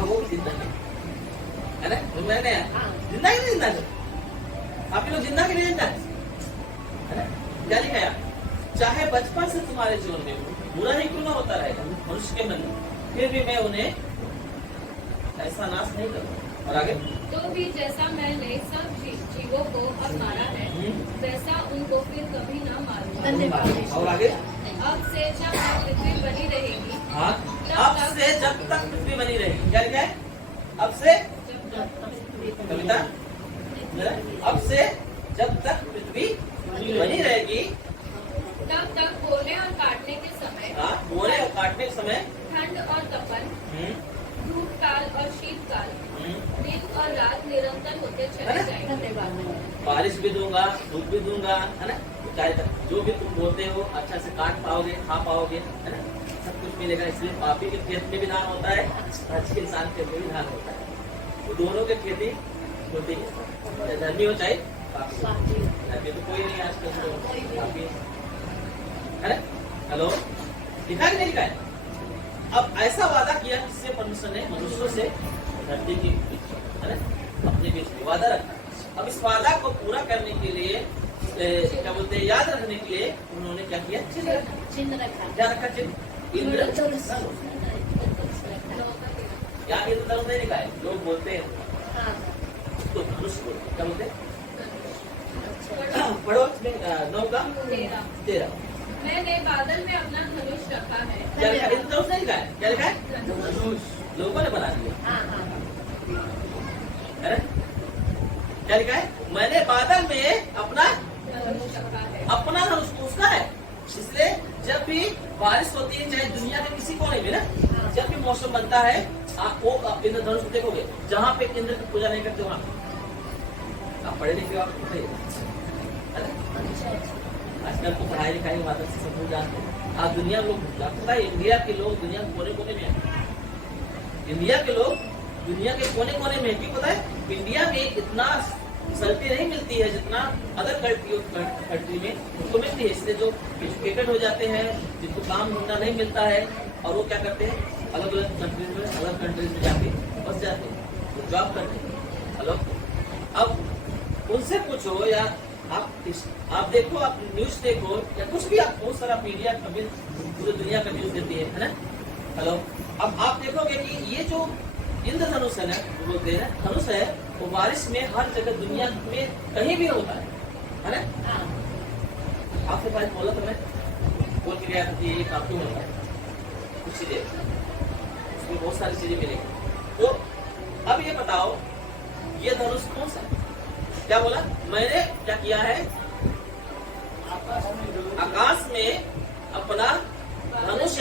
वो भी जिंदा है ना? मैंने जिंदा ही नहीं जिंदा है? आपके लोग जिंदा के नहीं जिंदा है ना? क्या लिखा है? चाहे बचपन से तुम्हारे जीवन में बुरा ही क्यों ना होता रहेगा मनुष्य के मन में, फिर भी मैं उन्हें ऐसा नाश नहीं करूँगा। और आगे, तो भी जैसा मैंने सब जीवों को अब मारा है वैसा उनको फिर कभी न मारूंगा। धन्यवाद। और आगे, अब से जब तक पृथ्वी बनी रहेगी, हाँ, अब से जब तक पृथ्वी बनी रहेगी, क्या लिखा है? अब से कविता, अब से जब तक पृथ्वी बनी रहेगी, तब तक बोने और काटने के समय, हाँ, बोने और काटने के समय, ठंड और तपन, धूप काल और शीतकाल, दिन और रात निरंतर होते चले जाएंगे। धन्यवाद। बारिश भी दूंगा, धूप भी दूंगा, है ना? चाहे जो भी तुम बोलते हो अच्छा से काट पाओगे, खा पाओगे, है ना? सब कुछ मिलेगा। इसलिए पापी के खेत में भी धान होता है, अच्छे इंसान के खेत में भी धान होता है। वो दोनों के खेती होती है, धर्मी हो चाहे पापी हो। धर्मी तो कोई नहीं आजकल, तो पापी है ना? हेलो, लिखा कि नहीं लिखा है? अब ऐसा वादा किया किससे? परमेश्वर ने मनुष्यों से, धरती के बीच, है ना? अपने बीच में वादा रखा। अब इस वादा को पूरा करने के लिए क्या बोलते हैं, याद रखने के लिए उन्होंने क्या किया? चिन्ह रखा। क्या रखा? चिन्ह। इंद्रधनुष। क्या इंद्रधनुष नहीं लिखा है? लोग बोलते हैं तो धनुष बोलते हैं। क्या बोलते हैं? पढ़ो 9 का 13। मैंने बादल में अपना धनुष रखा है। क्या लिखा है? इंद्रधनुष नहीं लिखा है? क्या लिखा है? धनुष। लोगों ने बना दिया, है ना? क्या लिखा है? मैंने बादल में अपना धनुष रखा है। अपना धनुष उसका है। इसलिए जब भी बारिश होती है, चाहे दुनिया के किसी कोने में ना, जब भी मौसम बनता है, आप वो इंद्रधनुष देखोगे, जहाँ पे इंद्र की पूजा नहीं करते वहाँ आप पढ़े लिखे हो, आप है ना? आजकल तो पढ़ाई लिखाई की बात से सब लोग जानते हैं। आज दुनिया लोग आपको है, इंडिया के लोग दुनिया के कोने कोने में है। इंडिया के लोग दुनिया के कोने कोने में है। क्यों पता है? इंडिया में इतना सैलरी नहीं मिलती है जितना अदर कंट्री में उनको मिलती है। इसलिए जो एजुकेटेड हो जाते हैं, जिनको काम धंधा नहीं मिलता है, और वो क्या करते हैं? अलग अलग कंट्रीज में जाके बस जाते हैं, वो जॉब करते हैं। हेलो, अब उनसे पूछो, या आप देखो, आप न्यूज देखो, या कुछ भी, आप बहुत सारा मीडिया कभी पूरी दुनिया का न्यूज देती है ना? हेलो, अब आप देखोगे कि ये जो इंद्रधनुष है ना, वो बोलते हैं धनुष है, वो बारिश में हर जगह दुनिया में कहीं भी होता है ना? आपसे पास बोला तो मैं बोल के गया था कि ये काफी होता है, कुछ चीजें उसमें बहुत सारी चीजें मिलेंगी। तो अब ये बताओ, ये धनुष कौन सा है? क्या बोला? मैंने क्या किया है? आकाश में अपना धनुष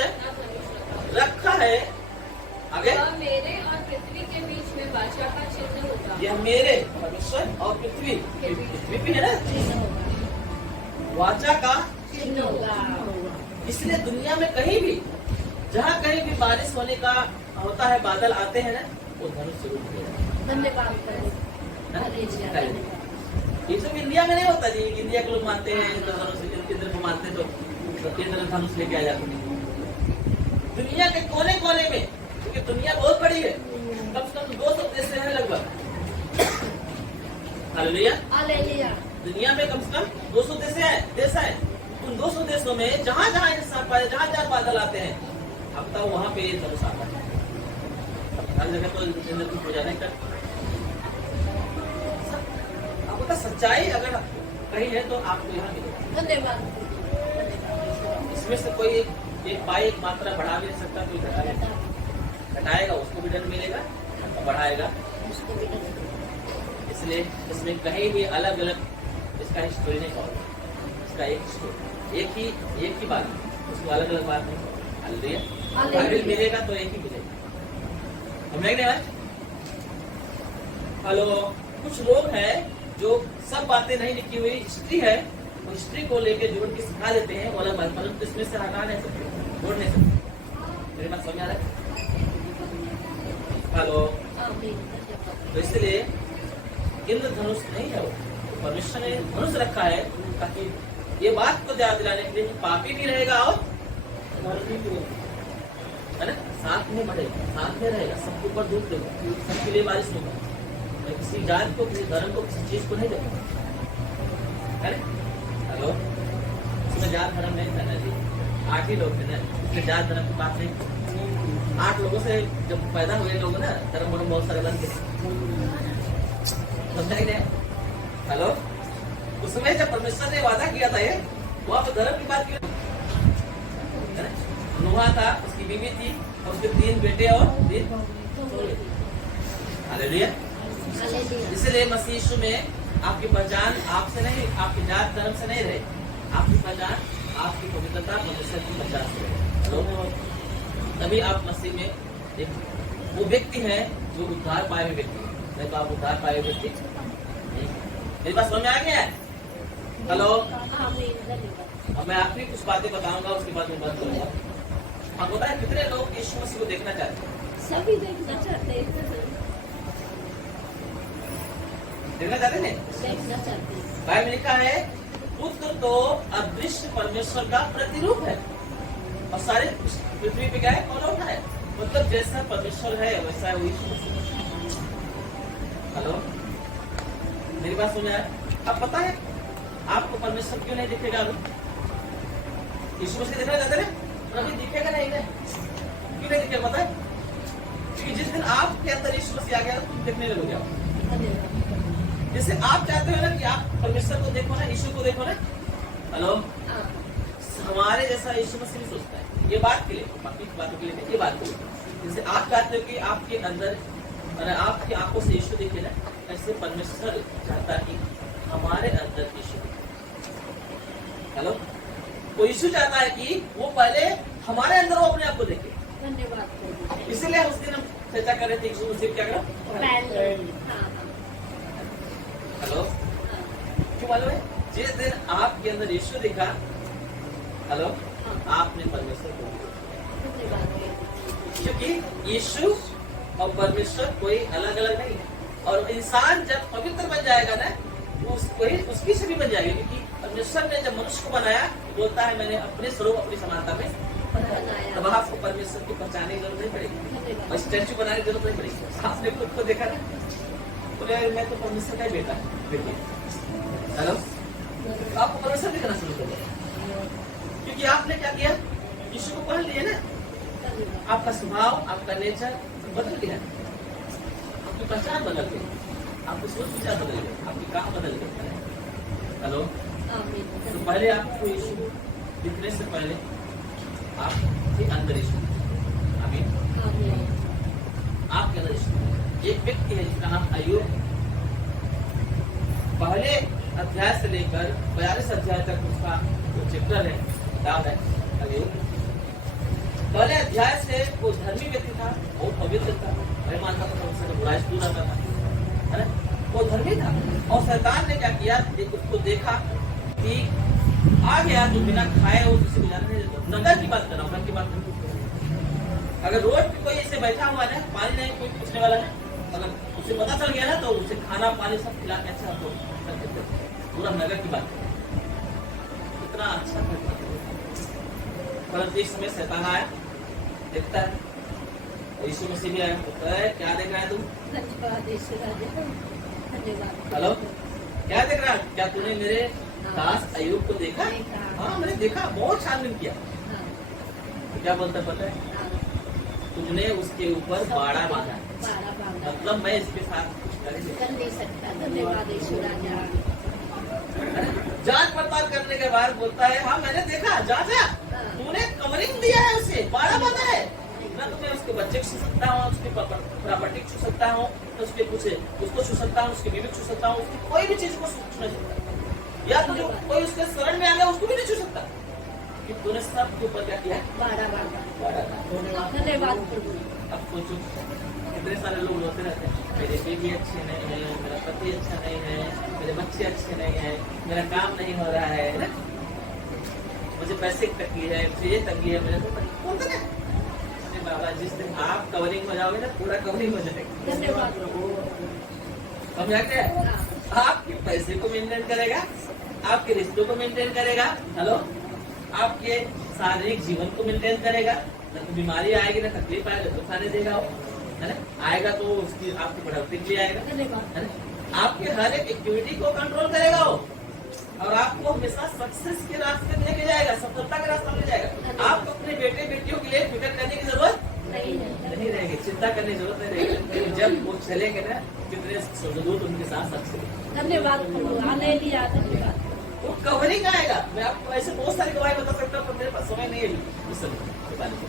रखा है। आगे, मेरे और पृथ्वी के बीच में वाचा का चिन्ह होगा। यह मेरे परमेश्वर और पृथ्वी भी है ना? वाचा का चिन्ह होगा। इसलिए दुनिया में कहीं भी जहाँ कहीं भी बारिश होने का होता है, बादल आते हैं ना, वो धनुष जरूर मिलेगा। धन्यवाद ना? हरे जी, धन्यवाद। ये सब इंडिया में नहीं होता जी। इंडिया के लोग मानते हैं तो धनुष, केंद्र को मानते हैं तो केंद्र में धनुष लेके आ जाते हैं। दुनिया के कोने कोने में, क्योंकि दुनिया बहुत बड़ी है, कम से कम 200 देश हैं लगभग। हालेलुया। हालेलुया। दुनिया में कम से कम 200 देश है। उन 200 देशों में जहाँ जहाँ इंसान पाए, जहाँ जहाँ बादल आते हैं, आप बताओ वहाँ पे धनुष आता है। हर जगह तो केंद्र की पूजा नहीं करते। आप बता, सच्चाई अगर कहीं है तो आपको यहाँ मिलेगा। धन्यवाद। इसमें से कोई एक पाई एक मात्रा बढ़ा भी नहीं सकता, कोई घटा नहीं सकता। घटाएगा उसको भी दंड मिलेगा और बढ़ाएगा उसको भी धन्यवाद। इसलिए इसमें कहीं भी अलग अलग इसका हिस्टोरी नहीं कहोगे। इसका एक हिस्टोरी, एक ही बात, उसको अलग अलग बात नहीं। हालेलुया। बाइबल मिलेगा तो एक ही मिलेगा। हमें नहीं भाई। हेलो, कुछ लोग हैं जो सब बातें नहीं लिखी हुई हिस्ट्री है, वो हिस्ट्री को लेके जोड़ के सिखा देते हैं, वो अलग बात, परंतु इसमें से हटा नहीं सकते, जोड़ नहीं सकते। मेरी बात समझ आ रहा है? हेलो, तो इसलिए इंद्र धनुष नहीं है, वो परमेश्वर ने धनुष रखा है ताकि ये बात को याद दिलाने के लिए पापी भी रहेगा और धर्मी भी रहेगा, है ना? साथ में बढ़ेगा, साथ में रहेगा, सबके ऊपर धूप देगा, सबके लिए बारिश होगा। मैं किसी जात को, किसी धर्म को, किसी चीज को नहीं देगा, है ना? हेलो, इसमें जात धर्म नहीं था ना जी, 8 ही लोग थे ना, इसमें जात धर्म की बात नहीं। 8 लोगों से जब पैदा हुए लोग ना, धर्म वर्म बहुत सारे बन गए, समझा ही नहीं? हेलो, उसमें जब परमेश्वर ने वादा किया था ये, वहां पर धर्म की बात की, नूहा था, उसकी बीवी थी और उसके 3 बेटे और 3। हालेलुया। इसलिए मसीह यीशु में आपकी पहचान आपसे नहीं, आपकी जात धर्म से नहीं रहे, आपकी पहचान आपकी पवित्रता परमेश्वर की पहचान से रहे। तभी आप मसीह में एक वो व्यक्ति है जो उद्धार पाए हुए व्यक्ति है, नहीं तो आप उद्धार पाए हुए व्यक्ति नहीं। मेरी बात समझ में आ गया है? हेलो, अब मैं आखिरी कुछ बातें बताऊंगा, उसके बाद मैं बंद करूंगा। आप बताएं कितने लोग यीशु मसीह को देखना चाहते हैं? सभी देखना चाहते हैं। देखना चाहते हैं? देखना चाहते हैं। बाइबल में लिखा है, पुत्र तो अदृश्य परमेश्वर का प्रतिरूप है और सारे पृथ्वी पे क्या है, कौन उठा है? मतलब जैसा परमेश्वर है वैसा है वो यीशु मसीह। हेलो, मेरी बात सुना है? अब पता है आपको परमेश्वर क्यों नहीं दिखेगा? अभी यीशु मसीह देखना चाहते हैं, अभी दिखेगा नहीं ना। क्यों नहीं दिखेगा पता है? क्योंकि जिस दिन आपके अंदर यीशु मसीह आ गया तुम देखने लगोगे। आप जैसे आप चाहते हो ना कि आप परमेश्वर को देखो ना, यीशु को देखो ना। हेलो, हमारे जैसा यीशु मसीह नहीं सोचता है। ये बात के लिए, बाकी बातों के लिए नहीं, ये बात के लिए। जैसे आप चाहते हो कि आपके अंदर आपकी आंखों से यीशु दिखे ना, ऐसे परमेश्वर चाहता है कि हमारे अंदर यीशु दिखे। हेलो, वो यीशु चाहता है कि वो पहले हमारे अंदर वो अपने आप को देखे। धन्यवाद। इसीलिए उस दिन हम चर्चा कर रहे थे यीशु मसीह क्या करो। हेलो, क्यों मालूम है? जिस दिन आपके अंदर यीशु दिखा, हेलो, आपने परमेश्वर को देखा। क्योंकि यीशु और परमेश्वर कोई अलग अलग नहीं है। और इंसान जब पवित्र बन जाएगा ना, उसकी से भी बन जाएगी। क्योंकि परमेश्वर ने जब मनुष्य को बनाया, बोलता है मैंने अपने स्वरूप अपनी समानता में बनाया। तब आपको परमेश्वर को पहचानने की जरूरत नहीं पड़ेगी और स्टैचू बनाने की जरूरत नहीं पड़ेगी। आपने खुद को देखा ना, बोले मैं तो परमेश्वर का ही बेटा बेटी। हेलो, आपको परमेश्वर दिखना शुरू कर दिया क्योंकि आपने क्या किया, यीशु को पहन लिया ना। आपका स्वभाव, आपका नेचर बदल गया, आपकी पहचान बदल गई, आपकी सोच विचार बदल गई, आपकी काम बदल गई। हेलो, तो पहले आपको यीशु दिखने से पहले आपके अंदर यीशु, आमीन, आपके अंदर यीशु। एक व्यक्ति है जिसका नाम अय्यूब है। पहले अध्याय से लेकर 42 अध्याय तक उसका जो चैप्टर है, किताब है अय्यूब। पहले अध्याय से वो धर्मी व्यक्ति था, वो पवित्र था, मैं मानता था उससे बुराई दूर रहता था, है ना? वो धर्मी था और शैतान ने क्या किया, उसको देखा कि आ गया तो बिना खाए वो किसी गुजारा नहीं देता। नगर की बात कर रहा हूँ, घर की बात कर रहा हूँ। अगर रोड पे कोई ऐसे बैठा हुआ है, पानी नहीं कोई पूछने वाला है, अगर उसे पता चल गया ना तो उसे खाना पानी सब खिला के अच्छा तो कर देते हैं। पूरा नगर की बात कर, इतना अच्छा करता है। परंतु इस समय शैतान आया, देखता है, यीशु मसीह भी आया, बोलता है क्या देख रहा है तुम? धन्यवाद यीशु राजा, धन्यवाद। हेलो, क्या देख रहा है? क्या तूने मेरे दास अय्यूब को देखा? देखा। हाँ मैंने देखा, बहुत छानबीन किया। हाँ, तो क्या बोलता पता है? हाँ, तुमने उसके ऊपर बाड़ा बांधा, बाड़ा बांधा। मतलब मैं इसके साथ कुछ कर नहीं कर नहीं सकता। धन्यवाद यीशु राजा। जांच पड़ताल करने के बाद बोलता है हाँ मैंने देखा, जांचा, तूने कवरिंग दिया है उसे, बाड़ा बांधा है ना, तुम्हें उसके बच्चे को छू सकता हूँ, उसकी प्रॉपर्टी छू सकता हूँ, तो उसके कुछ उसको छू सकता हूँ, उसकी बीवी को छू सकता हूँ, उसकी कोई भी चीज को छू नहीं सकता, या तो जो कोई उसके शरण में आ गया उसको भी नहीं छू सकता, कि तूने सबके ऊपर क्या किया है? बाड़ा बांधा। बाड़ा बांधा। धन्यवाद प्रभु। अब सोचो कितने सारे लोग रोते रहते हैं, मेरे बेबी अच्छे नहीं है, मेरा पति अच्छा नहीं है, मेरे बच्चे अच्छे नहीं है, मेरा काम नहीं हो रहा है ना? मुझे पैसे की तंगी है, मुझे ये तंगी है, मेरे को बोलते ना। अरे बाबा जिस दिन आप कवरिंग हो जाओगे ना, पूरा कवरिंग हो जाएगा। धन्यवाद प्रभु। समझा क्या? हाँ, आपके पैसे को मेंटेन करेगा, आपके रिश्तों को मेंटेन करेगा, हेलो, आपके शारीरिक जीवन को मेंटेन करेगा, न तो बीमारी आएगी ना तकलीफ आएगा तो खाने देगा वो, है ना? आएगा तो उसकी आपकी बढ़ोतरी के लिए आएगा, धन्यवाद। है ना? आपके हर एक एक्टिविटी को कंट्रोल करेगा वो, और आपको हमेशा सक्सेस के रास्ते में लेके जाएगा, सफलता के रास्ते में ले जाएगा। आपको अपने बेटे बेटियों के लिए फिक्र करने की जरूरत नहीं है। नहीं रहेगी, चिंता करने की जरूरत नहीं रहेगी। जब वो चलेंगे ना, कितने स्वर्गदूत उनके साथ सक्सेस। धन्यवाद प्रभु। हालेलुया। धन्यवाद। वो कवरिंग आएगा। मैं आपको ऐसे बहुत सारी गवाही बता सकता हूँ, पर मेरे पास समय नहीं है उस समय बताने के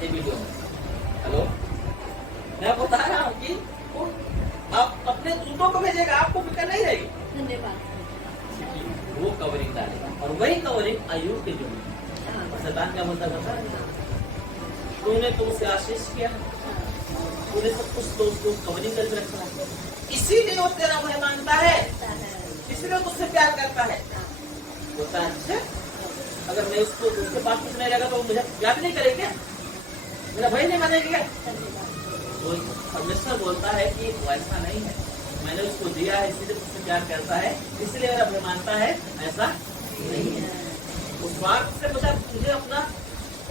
ये वीडियो में। हेलो, मैं बता रहा हूँ कि वो आप अपने दूतों को भेजेगा, आपको फिक्र नहीं रहेगी, धन्यवाद। क्योंकि वो कवरिंग डालेगा, और वही कवरिंग अय्यूब के जो हाँ, शैतान क्या बोलता था, तूने तो उसे आशीष किया, तूने सब कुछ तो उसको कवरिंग करके रखा है, इसीलिए वो तेरा भय मानता है, इसलिए तुझसे प्यार करता है। बोलता है अच्छा, अगर मैं उसको उसके पास कुछ नहीं लगा तो मुझे याद नहीं करेगी क्या, मेरा भय नहीं मानेगी क्या? तो परमेश्वर बोलता है कि वैसा नहीं है, मैंने उसको दिया है इसलिए उससे प्यार करता है, इसलिए मेरा भय मानता है, ऐसा नहीं है। उस बात से मुझे अपना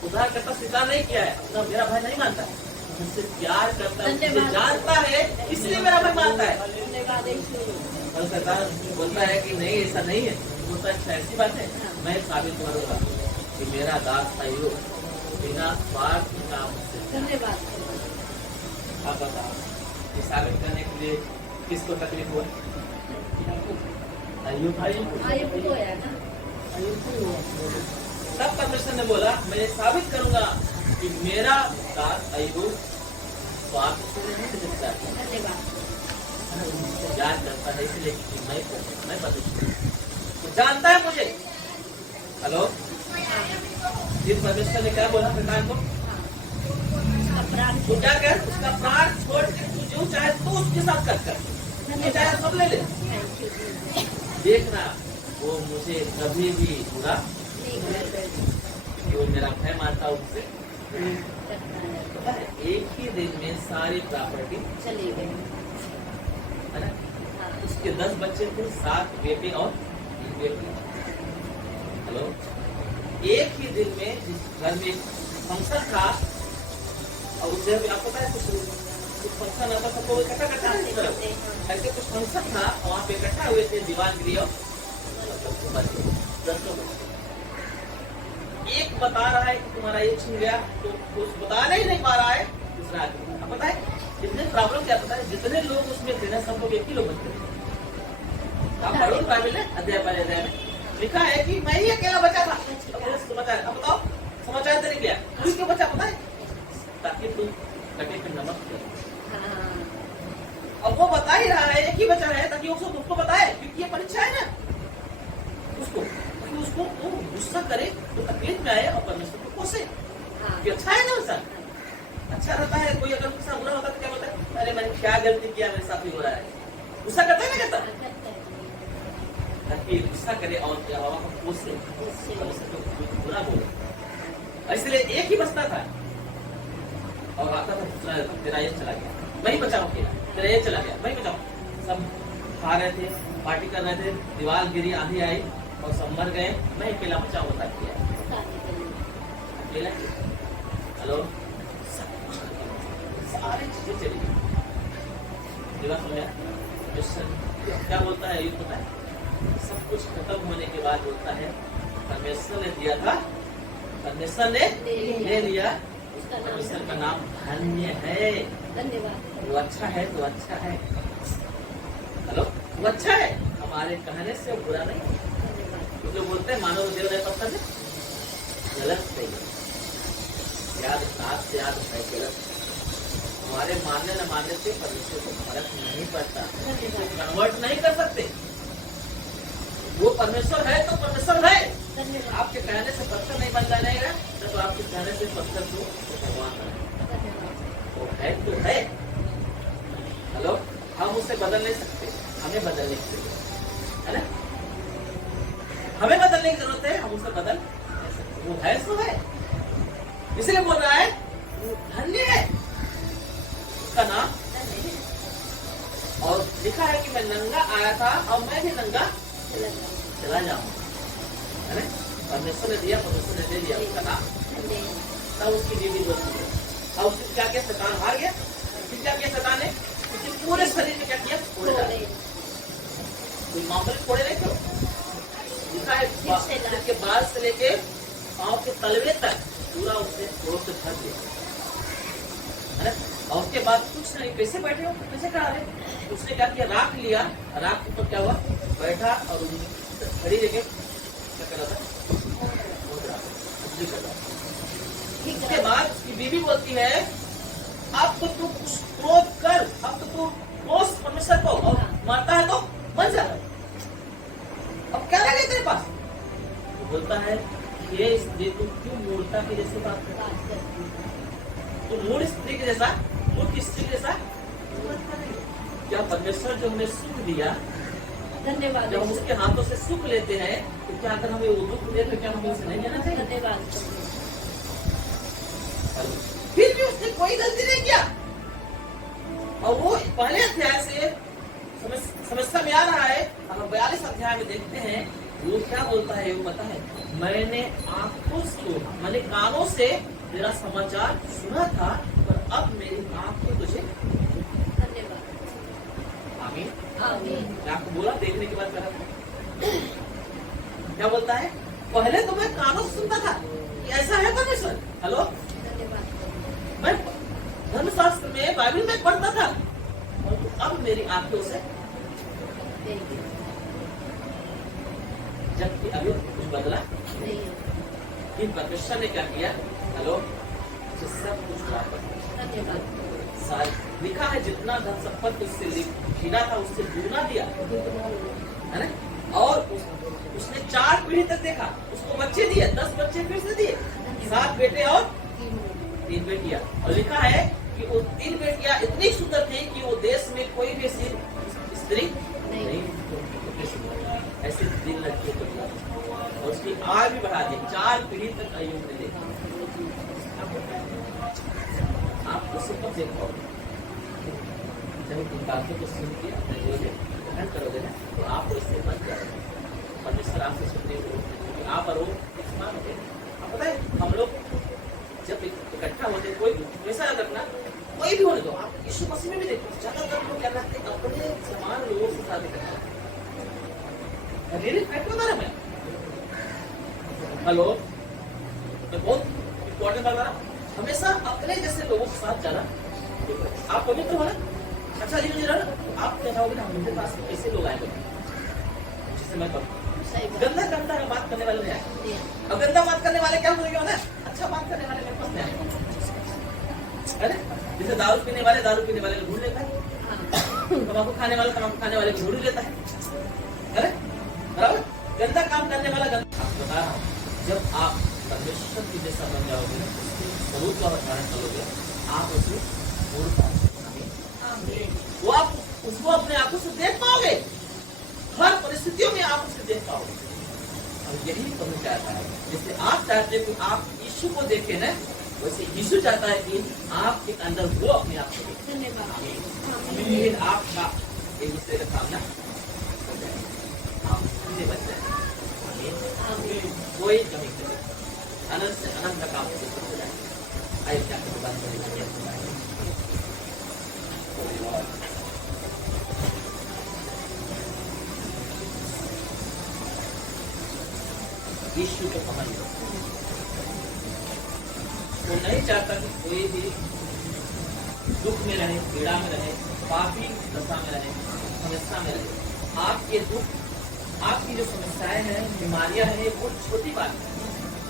उद्धार करता स्वीकार नहीं किया है, अपना मेरा भय नहीं मानता है, मुझसे प्यार करता है, मुझे जानता है, इसलिए मेरा भय मानता है। धन्यवाद यीशु। और सरकार बोलता है कि नहीं ऐसा नहीं है, बोलता है ऐसी बात है, मैं साबित करूंगा कि मेरा दास अय्यूब बिना स्वार्थ का मुझसे। धन्यवाद। आप बताओ, ये साबित करने के लिए किसको तकलीफ हुआ? अय्यूब भाई आयुब को है ना। तब परमेश्वर ने बोला मैं साबित करूंगा कि मेरा दास अय्यूब स्वार्थ से नहीं सकता है, धन्यवाद। याद करता है, इसलिए कि मैं पति तो जानता है मुझे। हेलो, जिस परमेश्वर ने क्या बोला प्रकाश को, अपराध तू क्या कर, उसका प्राण छोड़ के तू जो चाहे तू उसके साथ कर, तू चाहे सब ले ले, देखना वो मुझे कभी भी बुरा वो मेरा भय मानता उससे। पता है एक ही दिन में सारी प्रॉपर्टी चले गए। है ना, उसके 10 बच्चे थे, 7 बेटे और 1 बेटी। हेलो, एक ही दिन में जिस घर में फंक्शन था, और उसे आपको पता है कुछ फंक्शन आता था तो इकट्ठा ऐसे कुछ फंक्शन था, वहाँ पे इकट्ठा हुए थे दीवान गृह, एक बता रहा है कि तुम्हारा एक छिन गया, तो कुछ बताने ही नहीं पा रहा है दूसरा आदमी। अब पता है जितने प्रॉब्लम क्या पता है, जितने लोग उसमें थे ना, सब लोग एक ही लोग बनते थे। आप पढ़ो बाइबल में अध्याय पर अध्याय में लिखा है कि मैं ही अकेला बचा था। समाचार अब बताओ, समाचार देने गया तू क्यों बचा पता है, ताकि तू कटे पे नमक दे। अब वो बता ही रहा है एक ही बचा है, ताकि उसको बताए, क्योंकि ये परीक्षा है ना उसको वो गुस्सा करे तो तकलीफ में आए और परमेश्वर को कोसे। कि अच्छा है ना इंसान, अच्छा रहता है। कोई अगर उसका बुरा होता तो क्या बोलता है, अरे मैंने क्या गलती किया, मेरे साथ ही हो रहा है, गुस्सा करता है ना, कहता ताकि गुस्सा करे और हवा को कोसे और उससे तो बुरा बोले। इसलिए एक ही बचता था और आता था दूसरा, तेरा ये चला गया, मैं ही बचाऊं, तेरा ये चला गया, मैं ही बचाऊं। सब खा रहे थे, पार्टी कर रहे थे, दीवार गिरी, आंधी आई और सब मर गए, मैं अकेला बचाऊं बता दिया। अकेला हेलो, सारी चीजें चली गई। दीवार समझा क्या बोलता है, ये पता है, सब कुछ खत्म होने के बाद बोलता है परमेश्वर ने दिया था, परमेश्वर ने ले लिया, परमेश्वर का नाम धन्य है। धन्यवाद। वो अच्छा है तो अच्छा है, हेलो, वो अच्छा है, हमारे कहने से वो बुरा नहीं है। तो जो बोलते हैं मानव देव ने पत्थर में, गलत नहीं है, याद साथ से याद है, गलत। हमारे मानने न मानने से परमेश्वर को फर्क नहीं पड़ता, कन्वर्ट नहीं कर सकते। वो परमेश्वर है तो परमेश्वर है, आपके कहने से पत्थर नहीं बन जाएगा, तो आपके कहने से पत्थर को भगवान है, वो है तो है। हेलो, हम उसे बदल नहीं सकते, हमें बदलने की जरूरत है ना, हमें बदलने की जरूरत है, हम उसे बदल नहीं सकते। वो है सो है, इसलिए बोल रहा है वो धन्य है, उसका नाम। और लिखा है कि मैं नंगा आया था और मैं भी नंगा चला जाऊंगा, है ना, परमेश्वर ने दिया, परमेश्वर ने दे दिया, उसका नाम। तब उसकी बीवी बोलती है, और उसने क्या किया, शैतान हार गया। फिर क्या किया शैतान ने, उसके पूरे शरीर में क्या किया, फोड़े डाले। कोई मामले फोड़े नहीं थे, लिखा है के बाल से लेके पाँव के तलवे तक पूरा उसने फोड़ से भर दिया, है ना। और उसके बाद कुछ नहीं, कैसे बैठे हो, कैसे खड़ा रहे, उसने क्या किया, राख लिया, राख के ऊपर क्या हुआ, बैठा और खड़ी लेके क्या कर रहा था, उसके बाद उसकी बीवी बोलती है अब तो तू क्रोध कर, अब तो तू रोज परमेश्वर को, और मारता है तो मर जा, अब क्या लगे तेरे पास। तो बोलता है ये स्त्री तू क्यों मूर्खता की जैसे बात करती है, तू मूर्ख स्त्री के जैसा, मूर्ख स्त्री के जैसा क्या, परमेश्वर जो हमें सुख दिया, धन्यवाद। जब हम उसके हाथों से सुख लेते हैं तो क्या अगर हमें वो दुख दे तो क्या हमें उसे नहीं देना चाहिए। धन्यवाद। फिर भी उसने कोई गलती नहीं किया, और वो पहले अध्याय से समस्या में आ रहा है। हम 42 अध्याय में देखते हैं वो क्या बोलता है, वो पता है, मैंने आंखों से, मैंने कानों से तेरा समाचार सुना था, पर अब मेरी आंखें तुझे। धन्यवाद। आमीन। आमीन। मैं आपको बोला देखने के बाद क्या बोलता है, पहले तो मैं कानों से सुनता था कि ऐसा है परमेश्वर, हेलो, मैं धर्मशास्त्र में बाइबल में पढ़ता था, और अब मेरी आंखों से, जबकि अभी कुछ बदला नहीं। कि परमेश्वर ने क्या किया, हेलो, सब कुछ वापस। धन्यवाद। लिखा है जितना धन संपत्ति उससे छीना था उससे दुगना दिया, है ना। और उसने 4 पीढ़ी तक देखा, उसको बच्चे दिए, 10 बच्चे फिर से दिए, 7 बेटे और 3 बेटियां। और लिखा है कि वो 3 बेटियां इतनी सुंदर थी कि वो देश में कोई भी ऐसी स्त्री नहीं, ऐसे 3 लड़कियों को, और उसकी आयु भी बढ़ा दी, 4 पीढ़ी तक आयु में देखा। आप उसे कब देख पाओगे, जब इन बातों को सुन के अपने जीवन में ग्रहण करोगे ना, तो आपको इससे बच जाएगा। परमेश्वर आपसे सुनने को आप और वो समान होते हैं। आप पता है, हम लोग जब इकट्ठा होते, कोई वैसा रखना, कोई भी होने दो, आप यीशु मसीह में भी देखो, ज्यादातर लोग क्या करते हैं, अपने समान लोगों के साथ इकट्ठा होता है। हेलो, मैं बहुत इम्पोर्टेंट बात रहा, हमेशा अपने जैसे लोगों के साथ जाना। आप पवित्र हो ना, अच्छा जी मुझे ना, आप क्या चाहोगे ना, मेरे पास ऐसे लोग आएंगे जिससे मैं गंदा गंदा बात करने वाले नहीं आए। अब गंदा बात करने वाले क्या बोलेंगे ना, अच्छा बात करने वाले मेरे पास नहीं आएंगे, है ना। जैसे दारू पीने वाले ढूंढ लेता है, तम्बाकू खाने वाले को ढूंढ लेता है ना, बराबर। गंदा काम करने वाला गंदा, आप बता रहा हूँ, जब आप परमेश्वर की जैसा बन जाओगे, उसके स्वरूप का धारण करोगे, आप उसे वो आप उसको अपने आंखों से देख पाओगे, हर परिस्थितियों में आप उसे देख पाओ। और यही प्रभु चाहता है, जैसे आप चाहते हैं कि आप यीशु को देखें ना, वैसे यीशु चाहता है कि आपके अंदर वो अपने आप को देखे। धन्यवाद। आमीन। आपका एक दूसरे का सामना हो जाए, आप सीधे बच जाए। आमीन। कोई कमी नहीं, अनंत से अनंत तक आप हो जाए। आइए जाकर बात करेंगे। यीशु को पकड़ लो। वो नहीं चाहता कि कोई भी दुख में रहे, पीड़ा में रहे, पापी दशा में रहे, समस्या में रहे। आपके दुख, आपकी जो समस्याएं हैं, बीमारियां हैं, वो छोटी बात है,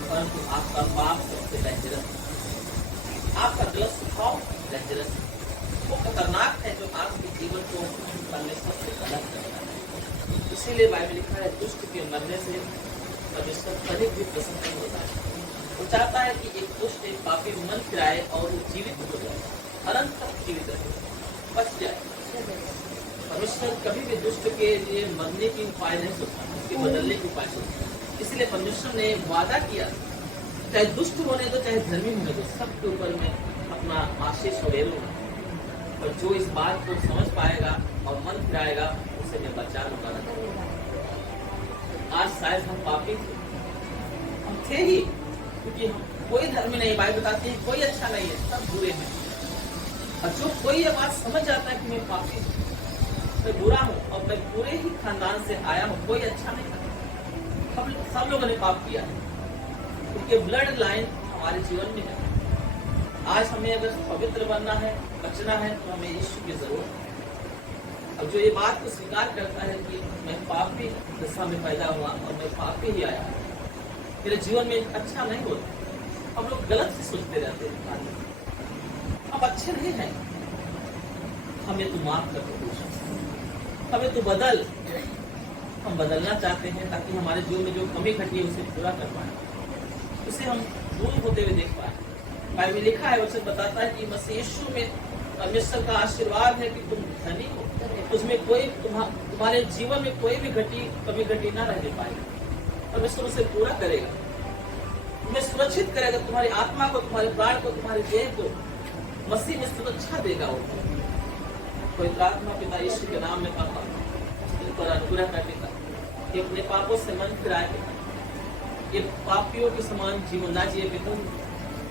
परंतु आपका पाप सबसे डेंजरस है। आपका गलत स्वभाव डेंजरस है, वो खतरनाक है, जो आपके जीवन को परमेश्वर से अलग करता है। इसीलिए बाइबल लिखा है, दुष्ट के मरने से परमेश्वर कभी भी प्रसन्न नहीं होता है। वो चाहता है कि एक दुष्ट, एक पापी मन फिराए और वो जीवित हो जाए, अनंत तक जीवित रहे, बच जाए। परमेश्वर कभी भी दुष्ट के लिए मरने की उपाय नहीं सोचता, उसके बदलने की उपाय सोचता है। इसलिए परमेश्वर ने वादा किया, चाहे दुष्ट होने दो, चाहे धर्मी होने दो, सबके ऊपर मैं अपना आशीष ले लूंगा। और जो इस बात को समझ पाएगा और मन फिराएगा, उसे मैं बचा लूंगा। आज शायद हम पापी थे, हम थे ही, क्योंकि हम कोई धर्मी नहीं, बाइबल बताती है कोई अच्छा नहीं है, सब बुरे हैं। और जो कोई ये बात समझ जाता है कि मैं पापी हूँ, मैं बुरा हूँ और मैं पूरे ही खानदान से आया हूँ, कोई अच्छा नहीं था, सब लोगों ने पाप किया है, क्योंकि ब्लड लाइन हमारे जीवन में है। आज हमें अगर पवित्र बनना है, बचना है, तो हमें यीशु की जरूरत है। अब जो ये बात को स्वीकार करता है कि मैं पापी दशा में पैदा हुआ और मैं पापी ही आया, मेरे जीवन में अच्छा नहीं होता। हम लोग गलत से सोचते रहते हैं, अब अच्छे नहीं हैं, हमें तू माफ कर दे, हमें तू बदल। हम बदलना चाहते हैं ताकि हमारे जीवन में जो कमी घटी है उसे पूरा कर पाए, उसे हम दूर होते हुए देख पाए। बाइबल में लिखा है, वचन बताता है कि मसीह यीशु में परमेश्वर का आशीर्वाद है कि तुम धनी हो, उसमें कोई तुम्हारे जीवन में कोई भी कमी घटी ना रहने पाएगी। परमेश्वर उसे पूरा करेगा, तुम्हें सुरक्षित करेगा, तुम्हारी आत्मा को, तुम्हारे प्राण को, तुम्हारे देह को मसीह में सुरक्षा देगा। वो पवित्र आत्मा पिता यीशु के नाम में पापा इन पर अनुग्रह कर पिता, कि अपने पापों से मन फिराए पिता, ये पापियों के समान जीवन ना जिए पिता,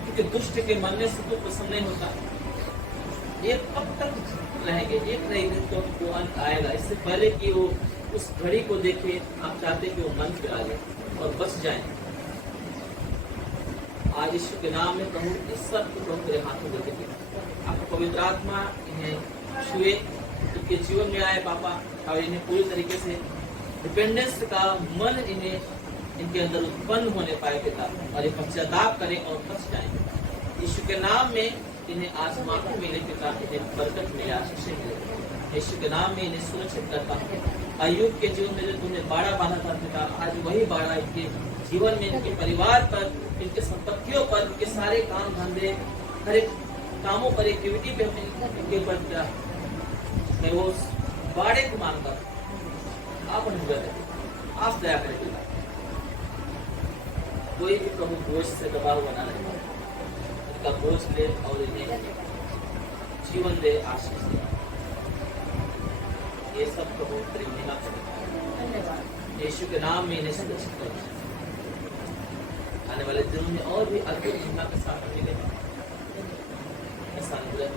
क्योंकि दुष्ट के मरने से तो प्रसन्न नहीं होता। ये कब तक रहेंगे, एक नहीं दिन तो अंत आएगा। इससे पहले कि वो उस घड़ी को देखे, आप चाहते कि वो मन फिरा ले और बच जाए। आज यीशु के नाम में कहूँ, इस सब को तेरे हाथों में देखे, आपको पवित्र आत्मा इन्हें छुए, इनके जीवन में आए पापा, और इन्हें पूरी तरीके से डिपेंडेंस का मन इनके अंदर उत्पन्न होने पाए पिता, और ये पश्चाताप करें और बच जाए। यीशु के नाम में इन्हें आज माफी मिले पिता, इन्हें बरकत मिले, आशीष मिले। यीशु के नाम में इन्हें सुरक्षित करता हूँ। अय्यूब के जीवन में जो तुमने बाड़ा बांधा था पिता, आज वही बाड़ा इनके जीवन में, इनके परिवार पर, इनके संपत्तियों पर, इनके सारे काम धंधे, हर एक कामों पर, एक्टिविटी पे इनके ऊपर मैं वो बाड़े को मानता हूँ। आप अनुग्रह करें, आप दया करें पिता, कोई भी प्रभु बोझ से दबा हुआ ना रहे, का बोझ ले और इन्हें जीवन दे, आशीष दे। ये सब प्रभु तेरी महिमा करें। यीशु के नाम में इन्हें सुरक्षित करें। आने वाले दिनों में और भी अद्भुत महिमा के साथ मिले, ऐसा अनुग्रह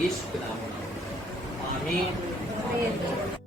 यीशु के नाम में। आमीन।